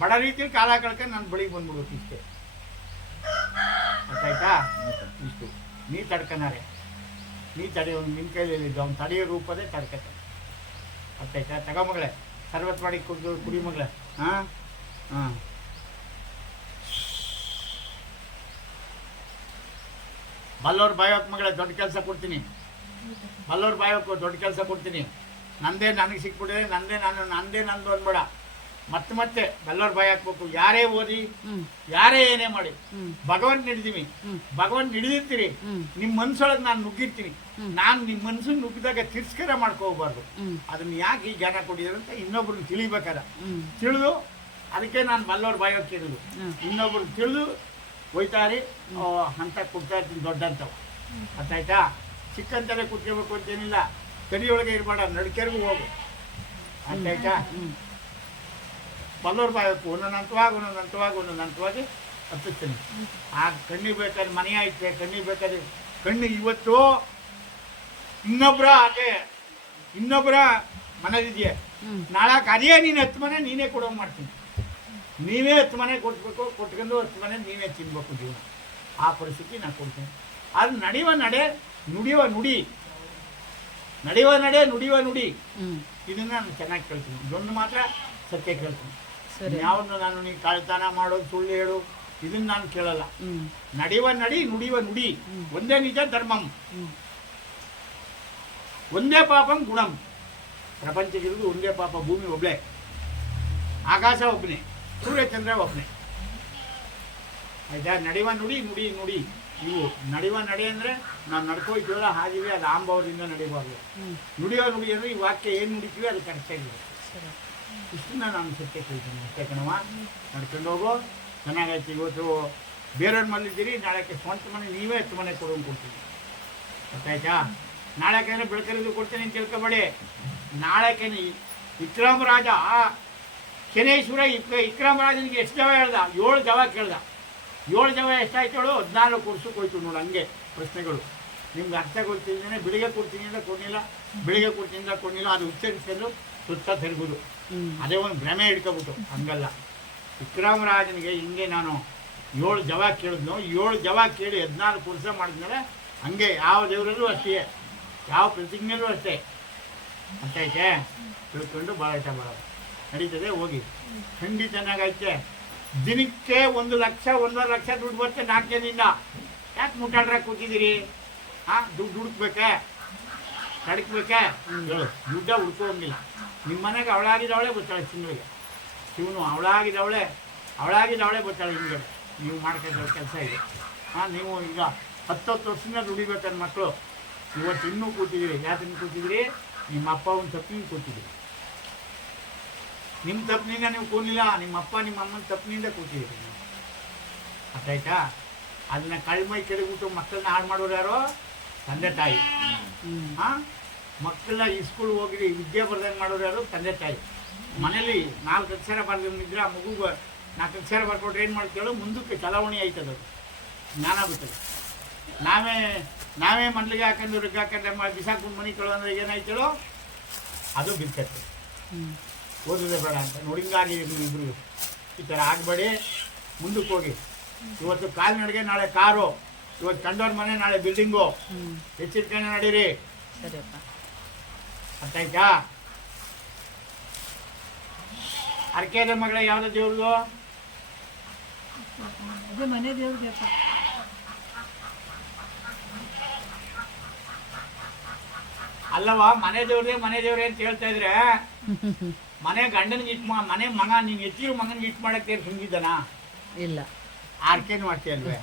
ಬಡ ರೀತಿಯಲ್ಲಿ ಕಾಲ ಕಳ್ಕೊಂಡು ನಾನು ಬಳಿಗೆ ಬಂದ್ಬಿಡ್ಬೇಕು ಇಷ್ಟೇ. ಆಯ್ತಾ ಇಷ್ಟು. ನೀ ತಡ್ಕನಾರೆ ನೀ ತಡೆಯೋ ನಿನ್ನ ಕೈಯಲ್ಲಿ ಇದ್ದು ಅವ್ನು ತಡೆಯೋ ರೂಪದೇ ತಡ್ಕತೆ ತಗೋ ಮಗಳೇ ಸರ್ವತ್ ಮಾಡಿ ಕುಡಿದು, ಕುಡಿ ಮಗಳೇ. ಹಾಂ? ಹಾಂ. ಬಲ್ಲವ್ರ ಬಾಯೋಕ್ ಮಗಳೇ, ದೊಡ್ಡ ಕೆಲಸ ಕೊಡ್ತೀನಿ. ಬಲ್ಲವ್ರ ಬಾಯೋಕು ದೊಡ್ಡ ಕೆಲಸ ಕೊಡ್ತೀನಿ. ನಂದೇ ನನಗೆ ಸಿಕ್ಬಿಟ್ಟಿದೆ, ನಂದೇ ನಾನು, ನಂದೇ ನಂದು ಅನ್ಬೇಡ. ಮತ್ತೆ ಮತ್ತೆ ಬಲ್ಲವ್ರ ಬಾಯಿ ಹಾಕ್ಬೇಕು. ಯಾರೇ ಓದಿ ಯಾರೇ ಏನೇ ಮಾಡಿ. ಭಗವಂತ ಹಿಡಿದೀವಿ. ಭಗವಂತ ಹಿಡಿದಿರ್ತೀರಿ. ನಿಮ್ಮ ಮನ್ಸೊಳಗೆ ನಾನು ನುಗ್ಗಿರ್ತೀನಿ. ನಾನು ನಿಮ್ಮ ಮನ್ಸನ್ನ ನುಗ್ಗಿದಾಗ ತಿರಸ್ಕಾರ ಮಾಡ್ಕೋಬಾರ್ದು ಅದನ್ನ ಯಾಕೆ ಈ ಜ್ಞಾನ ಕೊಟ್ಟಿದ್ದಾರೆ ಅಂತ ಇನ್ನೊಬ್ರಿಗೆ ತಿಳಿಬೇಕಾದ ತಿಳಿದು ಅದಕ್ಕೆ ನಾನು ಬಲ್ಲೋರ್ ಬಾಯಿ ಕೇಳಿದ್ರು. ಇನ್ನೊಬ್ರು ತಿಳಿದು ಹೋಯ್ತಾರಿ. ಅಂತ ಕೊಡ್ತಾ ಇರ್ತೀನಿ ಅರ್ಥ ಆಯ್ತಾ? ಚಿಕ್ಕಂತಲೇ ಕುತ್ಕೋಬೇಕು ಅಂತೇನಿಲ್ಲ. ಕಡಿಯೊಳಗೆ ಇರಬೇಡ ನಡ್ಕೆರಿಗೂ ಹೋಗು. ಆಯ್ತಾ? ಹ್ಞೂ ಬಲ್ಲವ್ರ ಬಾಯಕು ಒಂದೊಂದು ಹಂತವಾಗಿ ಒಂದೊಂದು ಹಂತವಾಗಿ ಒಂದೊಂದು ಹಂತವಾಗಿ ಹತ್ತಿಸ್ತೀನಿ ಆ ಕಣ್ಣಿಗೆ ಬೇಕಾದ್ರೆ ಮನೆ ಐತೆ ಕಣ್ಣಿಗೆ ಬೇಕಾದ್ರೆ ಕಣ್ಣು ಇವತ್ತು ಇನ್ನೊಬ್ಬರ ಹಾಗೆ ಇನ್ನೊಬ್ಬರ ಮನೇಲಿದೆಯಾ ನಾಳಕ್ಕೆ ನಾಳೆ ಅದೇ ನೀನು ಹತ್ತು ಮನೆ ನೀನೇ ಕೊಡೋಂಗೆ ಮಾಡ್ತೀನಿ. ನೀವೇ ಹತ್ತು ಮನೆ ಕೊಟ್ಬೇಕು ಕೊಟ್ಕೊಂಡು ಹತ್ತು ಮನೆ ನೀವೇ ತಿನ್ಬೇಕು ಜೀವನ. ಆ ಪರಿಸ್ಥಿತಿ ನಾನು ಕೊಡ್ತೀನಿ. ಅದು ನಡೆಯುವ ನಡೆ ನುಡಿಯುವ ನುಡಿ ನಡೆಯುವ ನಡೆ ನುಡಿಯುವ ನುಡಿ. ಇದನ್ನು ಇದನ್ನ ನಾನು ಚೆನ್ನಾಗಿ ಕೇಳ್ತೀನಿ. ಇದೊಂದು ಮಾತ್ರ ಸತ್ಯ ಕೇಳ್ತೀನಿ. ಯಾವ್ದು ನಾನು ನೀ ಕಳ್ತನ ಮಾಡೋದು ಸುಳ್ಳು ಹೇಳು ಇದನ್ನ ನಾನು ಕೇಳಲ್ಲ. ನಡೆಯುವ ನಡಿ ನುಡಿಯುವ ನುಡಿ. ಒಂದೇ ನಿಜ ಧರ್ಮಂ. ಒಂದೇ ಪಾಪಂ ಗುಣಂ. ಪ್ರಪಂಚಕ್ಕಿರೋದು ಒಂದೇ ಪಾಪ ಭೂಮಿ ಒಬ್ಬಳೆ ಆಕಾಶ ಒಬ್ಬನೇ ಸೂರ್ಯಚಂದ್ರ ಒಬ್ಬನೇ ಆಯ್ತಾ? ನಡೆಯುವ ನುಡಿ ನುಡಿ ನುಡಿ. ಇವು ನಡೆಯುವ ನಡೆ ಅಂದರೆ ನಾವು ನಡ್ಕೋಯ್ತೀವಲ್ಲ ಹಾಗಿವೆ ಅದು ಆಂಬವರಿಂದ ನಡೆಯಬಾರ್ದು ನುಡಿಯೋ ನುಡಿ ಅಂದರೆ ಈ ವಾಕ್ಯ ಏನು ನುಡಿತೀವಿ ಅದು ಕರೆಕ್ಟಾಗಿದೆ ಇಷ್ಟನ್ನ ನಾನು ಸತ್ಯ ಕೇಳ್ತೀನಿ ಅಷ್ಟೇ ಕಣವ ನಡ್ಕೊಂಡು ಹೋಗು. ಚೆನ್ನಾಗೈತಿ ಇವತ್ತು. ಬೇರೆಯವ್ರ ಮನೇಲಿದ್ದೀರಿ ನಾಳೆಕ್ಕೆ ಸ್ವಂತ ಮನೆ ನೀವೇ ಹತ್ತು ಮನೆ ಕೊಡೋಂಗೆ ಕೊಡ್ತೀನಿ ಗೊತ್ತಾಯ್ತಾ? ನಾಳೆಕೇನೆ ಬೆಳಕರಿದು ಕೊಡ್ತೀನಿ ಅಂತ ತಿಳ್ಕೊಬೇಡಿ. ನಾಳೆಕೇನೆ ವಿಕ್ರಮರಾಜ ಶನೇಶ್ವರ ಇಕ್ ವಿಕ್ರಮರಾಜನಿಗೆ ಎಷ್ಟು ಜವ ಹೇಳ್ದ? ಏಳು ಜವ ಕೇಳ್ದ. ಏಳು ಜವ ಎಷ್ಟಾಯ್ತು ಹೇಳು? ಹದಿನಾಲ್ಕು ವರ್ಷಕ್ಕೆ ಹೋಯ್ತು ನೋಡು ಹಂಗೆ ಪ್ರಶ್ನೆಗಳು. ನಿಮ್ಗೆ ಅರ್ಥ ಕೊಡ್ತೀನಿ ಬೆಳಿಗ್ಗೆ ಕೊಡ್ತೀನಿ ಅಂತ ಕೊಡಲಿಲ್ಲ. ಬೆಳಿಗ್ಗೆ ಕೊಡ್ತೀನಿ ಅಂತ ಕೊಡಲಿಲ್ಲ. ಅದು ಉಚ್ಚರಿಸಲು ಸುತ್ತ ತಿರುಗುದು. ಅದೇ ಒಂದು ಭ್ರಮೆ ಹಿಡ್ಕೊಬಿಟ್ಟು ಹಂಗಲ್ಲ. ವಿಕ್ರಮರಾಜನಿಗೆ ಹಿಂಗೆ ನಾನು ಏಳು ಜವ ಕೇಳಿದ್ನು ಏಳು ಜವ ಕೇಳಿ ಹದಿನಾರು ಪುರುಷ ಮಾಡಿದ್ಮೇಲೆ ಹಂಗೆ ಯಾವ ದೇವರಲ್ಲೂ ಅಷ್ಟೇ ಯಾವ ಪ್ರತಿಜ್ಞೆಲ್ಲೂ ಅಷ್ಟೇ. ಅಷ್ಟೇ ಐತೆ ತಿಳ್ಕೊಂಡು ಭಾಳ ಇಷ್ಟ ಬರೋದು ನಡೀತದೆ ಹೋಗಿ. ಥಂಡಿ ಚೆನ್ನಾಗೈತೆ. ದಿನಕ್ಕೆ ಒಂದು ಲಕ್ಷ ಒಂದೂವರೆ ಲಕ್ಷ ದುಡ್ಡು ಬರುತ್ತೆ ನಾಲ್ಕು ಜನದಿಂದ ಯಾಕೆ ಮುಟ್ಟಾಡ್ರೆ ಕೂತಿದ್ದೀರಿ? ಹಾಂ ದುಡ್ಡು ಹುಡುಕ್ಬೇಕೆ? ತಡಕ್ಬೇಕೆ? ಹೇಳು. ದುಡ್ಡ ಹುಡ್ಕೋಂಗಿಲ್ಲ ನಿಮ್ಮ ಮನೆಗೆ ಅವಳಾಗಿದ್ದವಳೆ ಬರ್ತಾಳೆ ತಿಂಗಳಿಗೆ ಶಿವನು ಅವಳಾಗಿದ್ದವಳೆ ಅವಳಾಗಿದ್ದವಳೆ ಬರ್ತಾಳೆ ಹಿಂದ್ಗಡೆ. ನೀವು ಮಾಡ್ಕೊಂಡಿರೋ ಕೆಲಸ ಇದೆ. ಹಾಂ ನೀವು ಈಗ ಹತ್ತತ್ತು ವರ್ಷದಿಂದ ದುಡಿಬೇಕಾದ್ರೆ ಮಕ್ಕಳು. ಇವತ್ತು ಇನ್ನೂ ಕೂತಿದ್ದೀರಿ. ಯಾತನ್ನು ಕೂತಿದ್ದೀರಿ? ನಿಮ್ಮ ಅಪ್ಪ ಒಂದು ತಪ್ಪಿನ ಕೂತಿದ್ದೀರಿ. ನಿಮ್ಮ ತಪ್ಪಿನಿಂದ ನೀವು ಕೂಲಿಲ್ಲ ನಿಮ್ಮ ಅಪ್ಪ ನಿಮ್ಮ ಅಮ್ಮನ ತಪ್ಪಿನಿಂದ ಕೂತಿದ್ದೀರಿ ನೀವು. ಅರ್ಥಾಯ್ತಾ? ಅದನ್ನ ಕಳ್ಮೈ ಕೆಳಗಿಬಿಟ್ಟು ಮಕ್ಕಳನ್ನ ಹಾಳು ಮಾಡೋರು ಯಾರೋ? ತಂದೆ ತಾಯಿ. ಹಾಂ ಮಕ್ಕಳನ್ನ ಈ ಸ್ಕೂಲ್ ಹೋಗಿ ವಿದ್ಯೆ ಬರ್ದಂಗೆ ಮಾಡೋರು ಯಾರು? ತಂದೆ ತಾಯಿ. ಮನೇಲಿ ನಾಲ್ಕು ಅಕ್ಷರ ಬರ್ದಿದ್ರೆ ಆ ಮಗುಗೆ ನಾಲ್ಕು ಅಕ್ಷರ ಬರ್ಕೊಟ್ರೆ ಏನು ಮಾಡ್ತೇಳು ಮುಂದಕ್ಕೆ ಚಲಾವಣೆ ಆಯ್ತದ ಅದು. ಜ್ಞಾನ ಬಿಟ್ಟದೆ ನಾವೇ ನಾವೇ ಮನ್ಲಿಗೆ ಹಾಕೊಂಡು ರಿಗ್ ಹಾಕೊಂಡು ಮಾಡಿ ಬಿಸಾಕೊಂಡು ಮನೆ ಕೇಳು ಅಂದ್ರೆ ಏನಾಯ್ತೇಳೋ ಅದು ಬಿಲ್ಕತ್ತೆ ಓದೋದೇ ಬೇಡ ಅಂತ. ನೋಡಿ ಹಿಂಗಾಗಿ ನೀವು ಇಬ್ರು. ಈ ಥರ ಆಗಬೇಡಿ. ಮುಂದಕ್ಕೆ ಹೋಗಿ. ಇವತ್ತು ಕಾಲ್ನಡಿಗೆ ನಾಳೆ ಕಾರು. ಇವತ್ತು ಕಂಡವ್ರ ಮನೆ ನಾಳೆ ಬಿಲ್ಡಿಂಗು ಹೆಚ್ಚಿಟ್ಕೊಂಡು ನಡೀರಿ. ಸರಿಯಪ್ಪ. ಅರ್ಥ ಆಯ್ತಾ ಅರ್ಕೆದ ಮಗಳ ಯಾವ್ದು ದೇವ್ರದು? ಅದೇ ಮನೆ ದೇವ್ರಿಗೆ ಅಲ್ಲವ ಮನೆ ದೇವ್ರೇ ಮನೆ ದೇವ್ರೆ ಅಂತ ಹೇಳ್ತಾ ಇದ್ರೆ ಮನೆ ಗಂಡನಿಗೆ ಇಟ್ ಮನೆ ಮಗ ನೀನ್ ಎತ್ತಿರೋ ಮಗನಿಗೆ ಇಟ್ ಮಾಡಕ್ಕೆ ಸುಮ್ಗಿದ್ದಾನ ಇಲ್ಲ. ಆರ್ಕೆನು ಮಾಡ್ತೀಯ ಅಲ್ವೇ?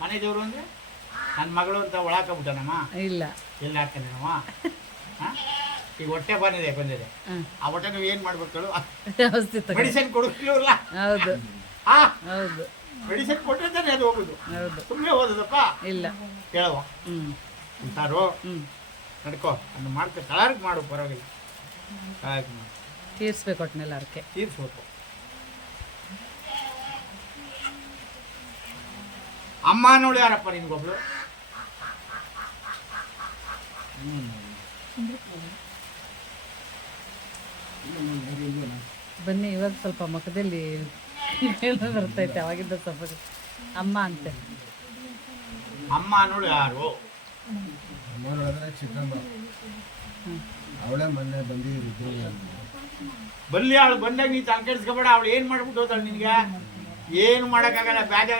ಮನೆ ದೇವ್ರು ಅಂದ್ರೆ ನನ್ನ ಮಗಳು ಅಂತ ಒಳಾಕಬಿಟ್ಟನಮ್ಮ? ಇಲ್ಲ. ಎಲ್ಲಿ ಹಾಕ್ತಾನೇನವ ಈಗ ಹೊಟ್ಟೆ ಬಂದಿದೆ ಬಂದಿದೆ. ಹ್ಮ್ ಆ ಹೊಟ್ಟೆ ನೀವು ಏನ್ ಮಾಡ್ಬೇಕು ಔಷಧಿ ತಗೋ ಮೆಡಿಸಿನ್ ಕೊಡಿಸ್ಲಿಲ್ಲ ಹೌದು. ಆ ಹೌದು. ಮೆಡಿಸಿನ್ ಕೊಟ್ಟರೆ ತಾನೇ ಅದು ಹೋಗುದು. ಹೌದು. ಸುಮ್ಮನೆ ಹೋದದಪ್ಪ ಇಲ್ಲ. ಕೇಳವ. ಹ್ಮ್. ಸಾರು ಹ್ಮ್. ನಡ್ಕೋ. ಅದನ್ನ ಮಾಡ್ಕೊ. ತಳಾರಕ್ಕೆ ಮಾಡು ಪರವಾಗಿಲ್ಲ. ತಳಾರಕ್ಕೆ ಮಾಡು. ತೀರ್ಸ್ಬೇಕು ಒಟ್ನೆಲ್ಲ ಅದಕ್ಕೆ. ತೀರ್ಸ್ಬೇಕು. ಅಮ್ಮ ನೋಡಿ ಯಾರಪ್ಪ ನಿನ್ಗೊಬ್ಳು? ಬನ್ನಿ ಇವಾಗ ಸ್ವಲ್ಪ ಮುಖದಲ್ಲಿ ಬರ್ತೈತೆ ಅವಾಗಿದ್ದ ಸ್ವಲ್ಪ ಅಮ್ಮ ಅಂತೆ. ಅಮ್ಮ ನೋಡಿ ಯಾರು? ಚಿಕ್ಕಮ್ಮ. ಅವಳೇ ಮೊನ್ನೆ ಬಂದಿದ್ರು ಬಲ್ಲಿ ಅವಳು ಬಂದಾಗ ನೀ ತಲೆ ಕೆಡಿಸ್ಕೊಬೇಡ ಅವಳು ಏನು ಮಾಡ್ಬಿಟ್ಟು ಹೋತಾಳೆ ನಿನಗೆ? ಏನು ಮಾಡೋಕ್ಕಾಗಲ್ಲ ಬ್ಯಾಜ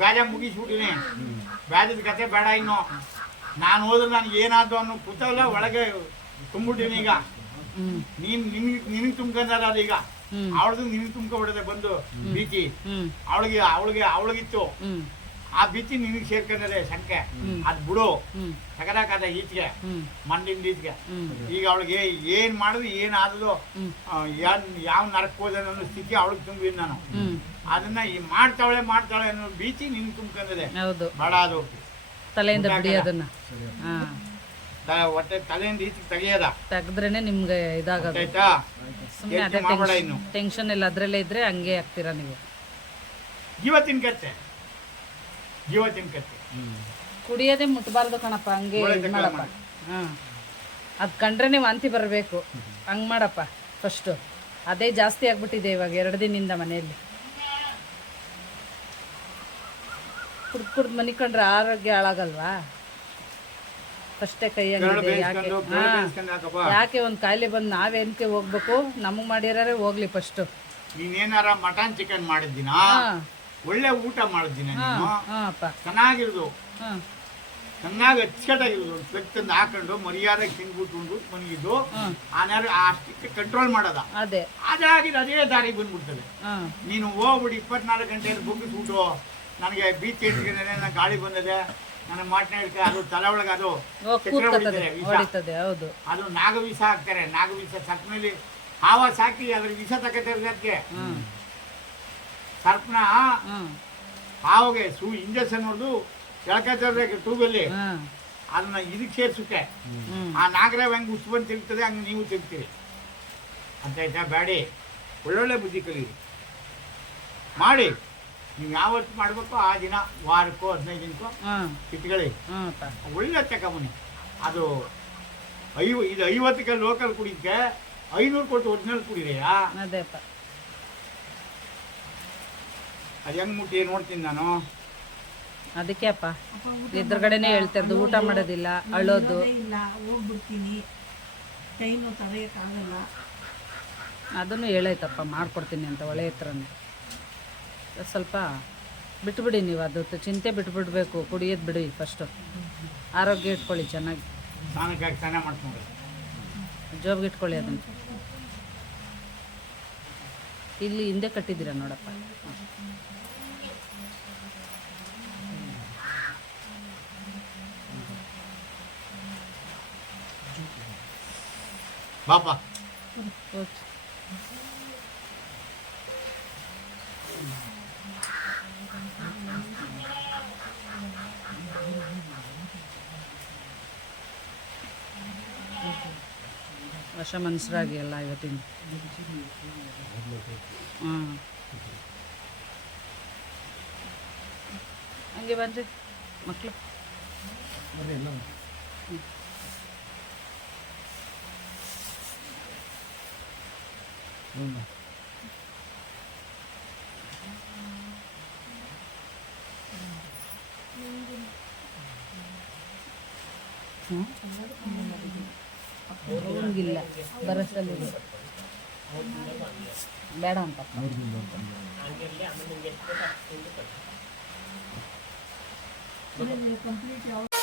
ಬ್ಯಾಜ ಮುಗಿಸ್ಬಿಟ್ಟಿನಿ. ಬ್ಯಾಜದ ಕತೆ ಬೇಡ ಇನ್ನು. ನಾನು ಹೋದ್ರೆ ನನಗೆ ಏನಾದ್ರು ಅನ್ನೋ ಕುತೂಹಲ ಒಳಗೆ ತುಂಬಿಟ್ಟಿನಿ ಈಗ. ನೀನ್ ನೀನು ನಿನಗ್ ತುಂಬ್ಕೊಂಡಾರ ಈಗ. ಅವಳದು ನಿನಗೆ ತುಂಬ್ಕೊಬಿಡದೆ ಬಂದು ಭೀತಿ. ಹ್ಮ್. ಅವಳಿಗೆ ಅವಳಿಗೆ ಅವಳಿಗಿತ್ತು. ಆ ಭೀತಿ ನಿನಗೆ ಸೇರ್ಕೊಂಡದೆ ಶಂಕೆ. ಅದ್ ಬಿಡು. ತಗದಾಕದ ಈಚೆಗೆ. ಮಣ್ಣಿಂದ ಈಚೆಗೆ. ಈಗ ಅವಳಿಗೆ ಏನ್ ಮಾಡಿದ್ರು ಏನಾದ್ರು ಯಾನ್ ಯಾವ ನರಕ್ ಹೋದ ಅನ್ನೋ ಸ್ಥಿತಿ ಅವಳಿಗೆ ತುಂಬಿದ್ ನಾನು. ಅದನ್ನ ಈ ಮಾಡ್ತಾಳೆ ಮಾಡ್ತಾಳೆ ಅನ್ನೋ ಭೀತಿ ನಿನ್ ತುಂಬ್ಕೊಂಡದೆ. ಬೇಡ ಅದು. ತಲೆಯಿಂದ ಬಿಡಿ ಅದನ್ನ. ಹಾ. ತ- ಹೊಟ್ಟೆ ತಲೆಯಿಂದ ಈಚೆ ತೆಗಿಯದ. ತೆಗೆದ್ರೇನೆ ನಿಮ್ಗೆ ಇದಾಗೋದು. ಆಯ್ತಾ? ಸುಮ್ಮನೆ ಅದೇ ಯೋಚ್ನೆ ಮಾಡ್ಬೇಡ ಇನ್ನು. ಟೆನ್ಷನ್ ಎಲ್ಲ ಅದ್ರಲ್ಲೇ ಇದ್ರೆ ಹಂಗೆ ಆಗ್ತೀರಾ ನೀವು. ಜೀವ ಕತ್ತೆ ಜೀವ ಕತ್ತೆ ಕುಡಿಯೋದೇ ಮುಟ್ಬಾರ್ದು ಕಣಪ್ಪ ಹಂಗೆ ಅದ್ ಇದು ತಕ್ಕ ಮಾಡಪ್ಪ. ಮಾಡಿ. ಹಾಂ. ಅದು ಕಂಡ್ರೆ ನೀವು ವಾಂತಿ ಬರಬೇಕು. ಹಂಗ್ ಮಾಡಪ್ಪ ಫಸ್ಟು ಅದೇ ಜಾಸ್ತಿ ಆಗ್ಬಿಟ್ಟಿದೆ ಇವಾಗ ಎರಡು ದಿನದಿಂದ ಮನೆಯಲ್ಲಿ. ಕುಡ್ದು ಕುಡ್ದು ಮನಿ ಕಂಡ್ರೆ ಆರೋಗ್ಯ ಹಾಳಾಗಲ್ವಾ? ಅಷ್ಟೇ ಕೈ ಬೆರಳು ಯಾಕೆ? ಹಾಂ. ಯಾಕೆ ಒಂದು ಕಾಯಿಲೆ ಬಂದು ನಾವೇನಕ್ಕೆ ಹೋಗ್ಬೇಕು? ನಮಗೆ ಮಾಡಿರಾರೆ ಹೋಗ್ಲಿ ಫಸ್ಟು. ನೀನೇನಾರ ಮಟನ್ ಚಿಕನ್ ಮಾಡಿದ್ದೀನ? ಒಳ್ಳೆ ಊಟ ಮಾಡಿದ್ದೀನಿ ಚೆನ್ನಾಗಿರೋದು. ಹಾಂ. ಚೆನ್ನಾಗಿ ಅಚ್ಚುಕಟ್ಟಾಗಿರೋದು ಒಂದು ತಂದು ಹಾಕೊಂಡು ಮರ್ಯಾದೆ ತಿಂದ್ಬಿಟ್ಟು ಉಂಡ್ಬಿಟ್ಟು ಮನಗಿದ್ದು ಆನಾರು ಅಷ್ಟಕ್ಕೆ ಕಂಟ್ರೋಲ್ ಮಾಡೋದ. ಅದೇ. ಅದಾಗಿದ್ದು ಅದೇ ದಾರಿಗೆ ಬಂದ್ಬಿಡ್ತದೆ. ನೀನು ಹೋಗ್ಬಿಟ್ಟು ಇಪ್ಪತ್ನಾಲ್ಕು ಗಂಟೆಯಲ್ಲಿ ಬುಗ್ಗಿಸ್ಬಿಟ್ಟು ನನಗೆ ಬೀಚ್ ಇಟ್ಕೊಂಡಿದೆ ನನ್ನ ಗಾಳಿ ಬಂದಿದೆ ನನ್ನ ಮಾಟ್ನ ಹಿಡ್ಕ ಅದು ತಲೆ ಒಳಗೆ ಅದು ಚಕ್ರ ಹೊಡಿತಾರೆ ವಿಷ. ಹೌದು. ಅದು ನಾಗವಿಷ ಹಾಕ್ತಾರೆ ನಾಗವಿಷ ಸರ್ಪನಲ್ಲಿ ಹಾವ ಸಾಕಿ ಅದ್ರ ವಿಷ ತಗೋತಾರೆ ಅದಕ್ಕೆ ಸರ್ಪನ ಹ್ಮ್. ಹಾವಿಗೆ ಸೂ ಇಂಜೆಕ್ಷನ್ ಹೊಡೆದು ಎಳ್ಕೊತಿರ್ಬೇಕು ಟ್ಯೂಬಲ್ಲಿ. ಹ್ಮ್. ಅದನ್ನ ಇದಕ್ಕೆ ಸೇರ್ಸುತ್ತೆ. ಹ್ಮ್. ಆ ನಾಗರಾವ್ ಹೆಂಗೆ ಉಸ್ ಬಂದು ತಿರುಗ್ತದೆ ಹಂಗೆ ನೀವು ತಿರುಗ್ತೀರಿ. ಅಂತ ಆಯ್ತಾ ಬೇಡಿ ಒಳ್ಳೊಳ್ಳೆ ಬುದ್ಧಿ ಕಲಿ ಮಾಡಿ. ನೀವು ಯಾವತ್ತು ಮಾಡಬೇಕು ಆ ದಿನ ವಾರಕ್ಕೋ ಹದಿನೈದು ದಿನಕ್ಕೋ ಹ್ಮ್ ಇಟ್ಕೊಳ್ಳಿ. ಹ್ಮ್ ಅಪ್ಪ. ಒಳ್ಳೆ ತಗೊಂಬನ್ನಿ ಅದು ಐವ ಇದು ಐವತ್ತಕ್ಕೆ ಲೋಕಲ್ ಕುಡಿಕೆ ಐನೂರು ಕೊಟ್ಟು ಒರಿಜಿನಲ್ ಕುಡಿದೆಯಾ ಅದು ಹೆಂಗ್ ಮುಟ್ಟಿ ನೋಡ್ತೀನಿ ನಾನು. ಅದಕ್ಕೆ ಅಪ್ಪ. ಎದುರುಗಡೆನೆ ಇರೋದು ಊಟ ಮಾಡೋದಿಲ್ಲ ಅಳೋದು. ಇಲ್ಲ ಹೋಗ್ಬಿಡ್ತೀನಿ. ಟೈಮು ತಡೆಯೋಕ್ಕಾಗಲ್ಲ ಅದನ್ನು ಹೇಳೈತಪ್ಪ ಮಾಡ್ಕೊಡ್ತೀನಿ ಅಂತ ಒಳ್ಳೆ ಹತ್ರನೇ ಸ್ವಲ್ಪ ಬಿಟ್ಬಿಡಿ ನೀವು ಅದು ಚಿಂತೆ ಬಿಟ್ಬಿಡ್ಬೇಕು ಕುಡಿಯೋದು ಬಿಡಿ ಫಸ್ಟು ಆರೋಗ್ಯ ಇಟ್ಕೊಳ್ಳಿ ಚೆನ್ನಾಗಿ. ಜೋಬ್ಗೆ ಇಟ್ಕೊಳ್ಳಿ ಅದನ್ನು. ಇಲ್ಲಿ ಹಿಂದೆ ಕಟ್ಟಿದ್ದೀರ ನೋಡಪ್ಪ. ಬಾಪಾ. ಓಕೆ. ವರ್ಷ ಮನಸ್ಸರಾಗಿ ಎಲ್ಲ ಇವತ್ತಿನ ಹಾಂ. ಹಂಗೆ ಬನ್ರಿ ಮಕ್ಕಳು ಅವ್ನಿಗಿಲ್ಲ ಬರಸಲ್ಲಿ ಬೇಡ ಅಂತ ಕಂಪ್ಲೀಟ್ ಯಾವ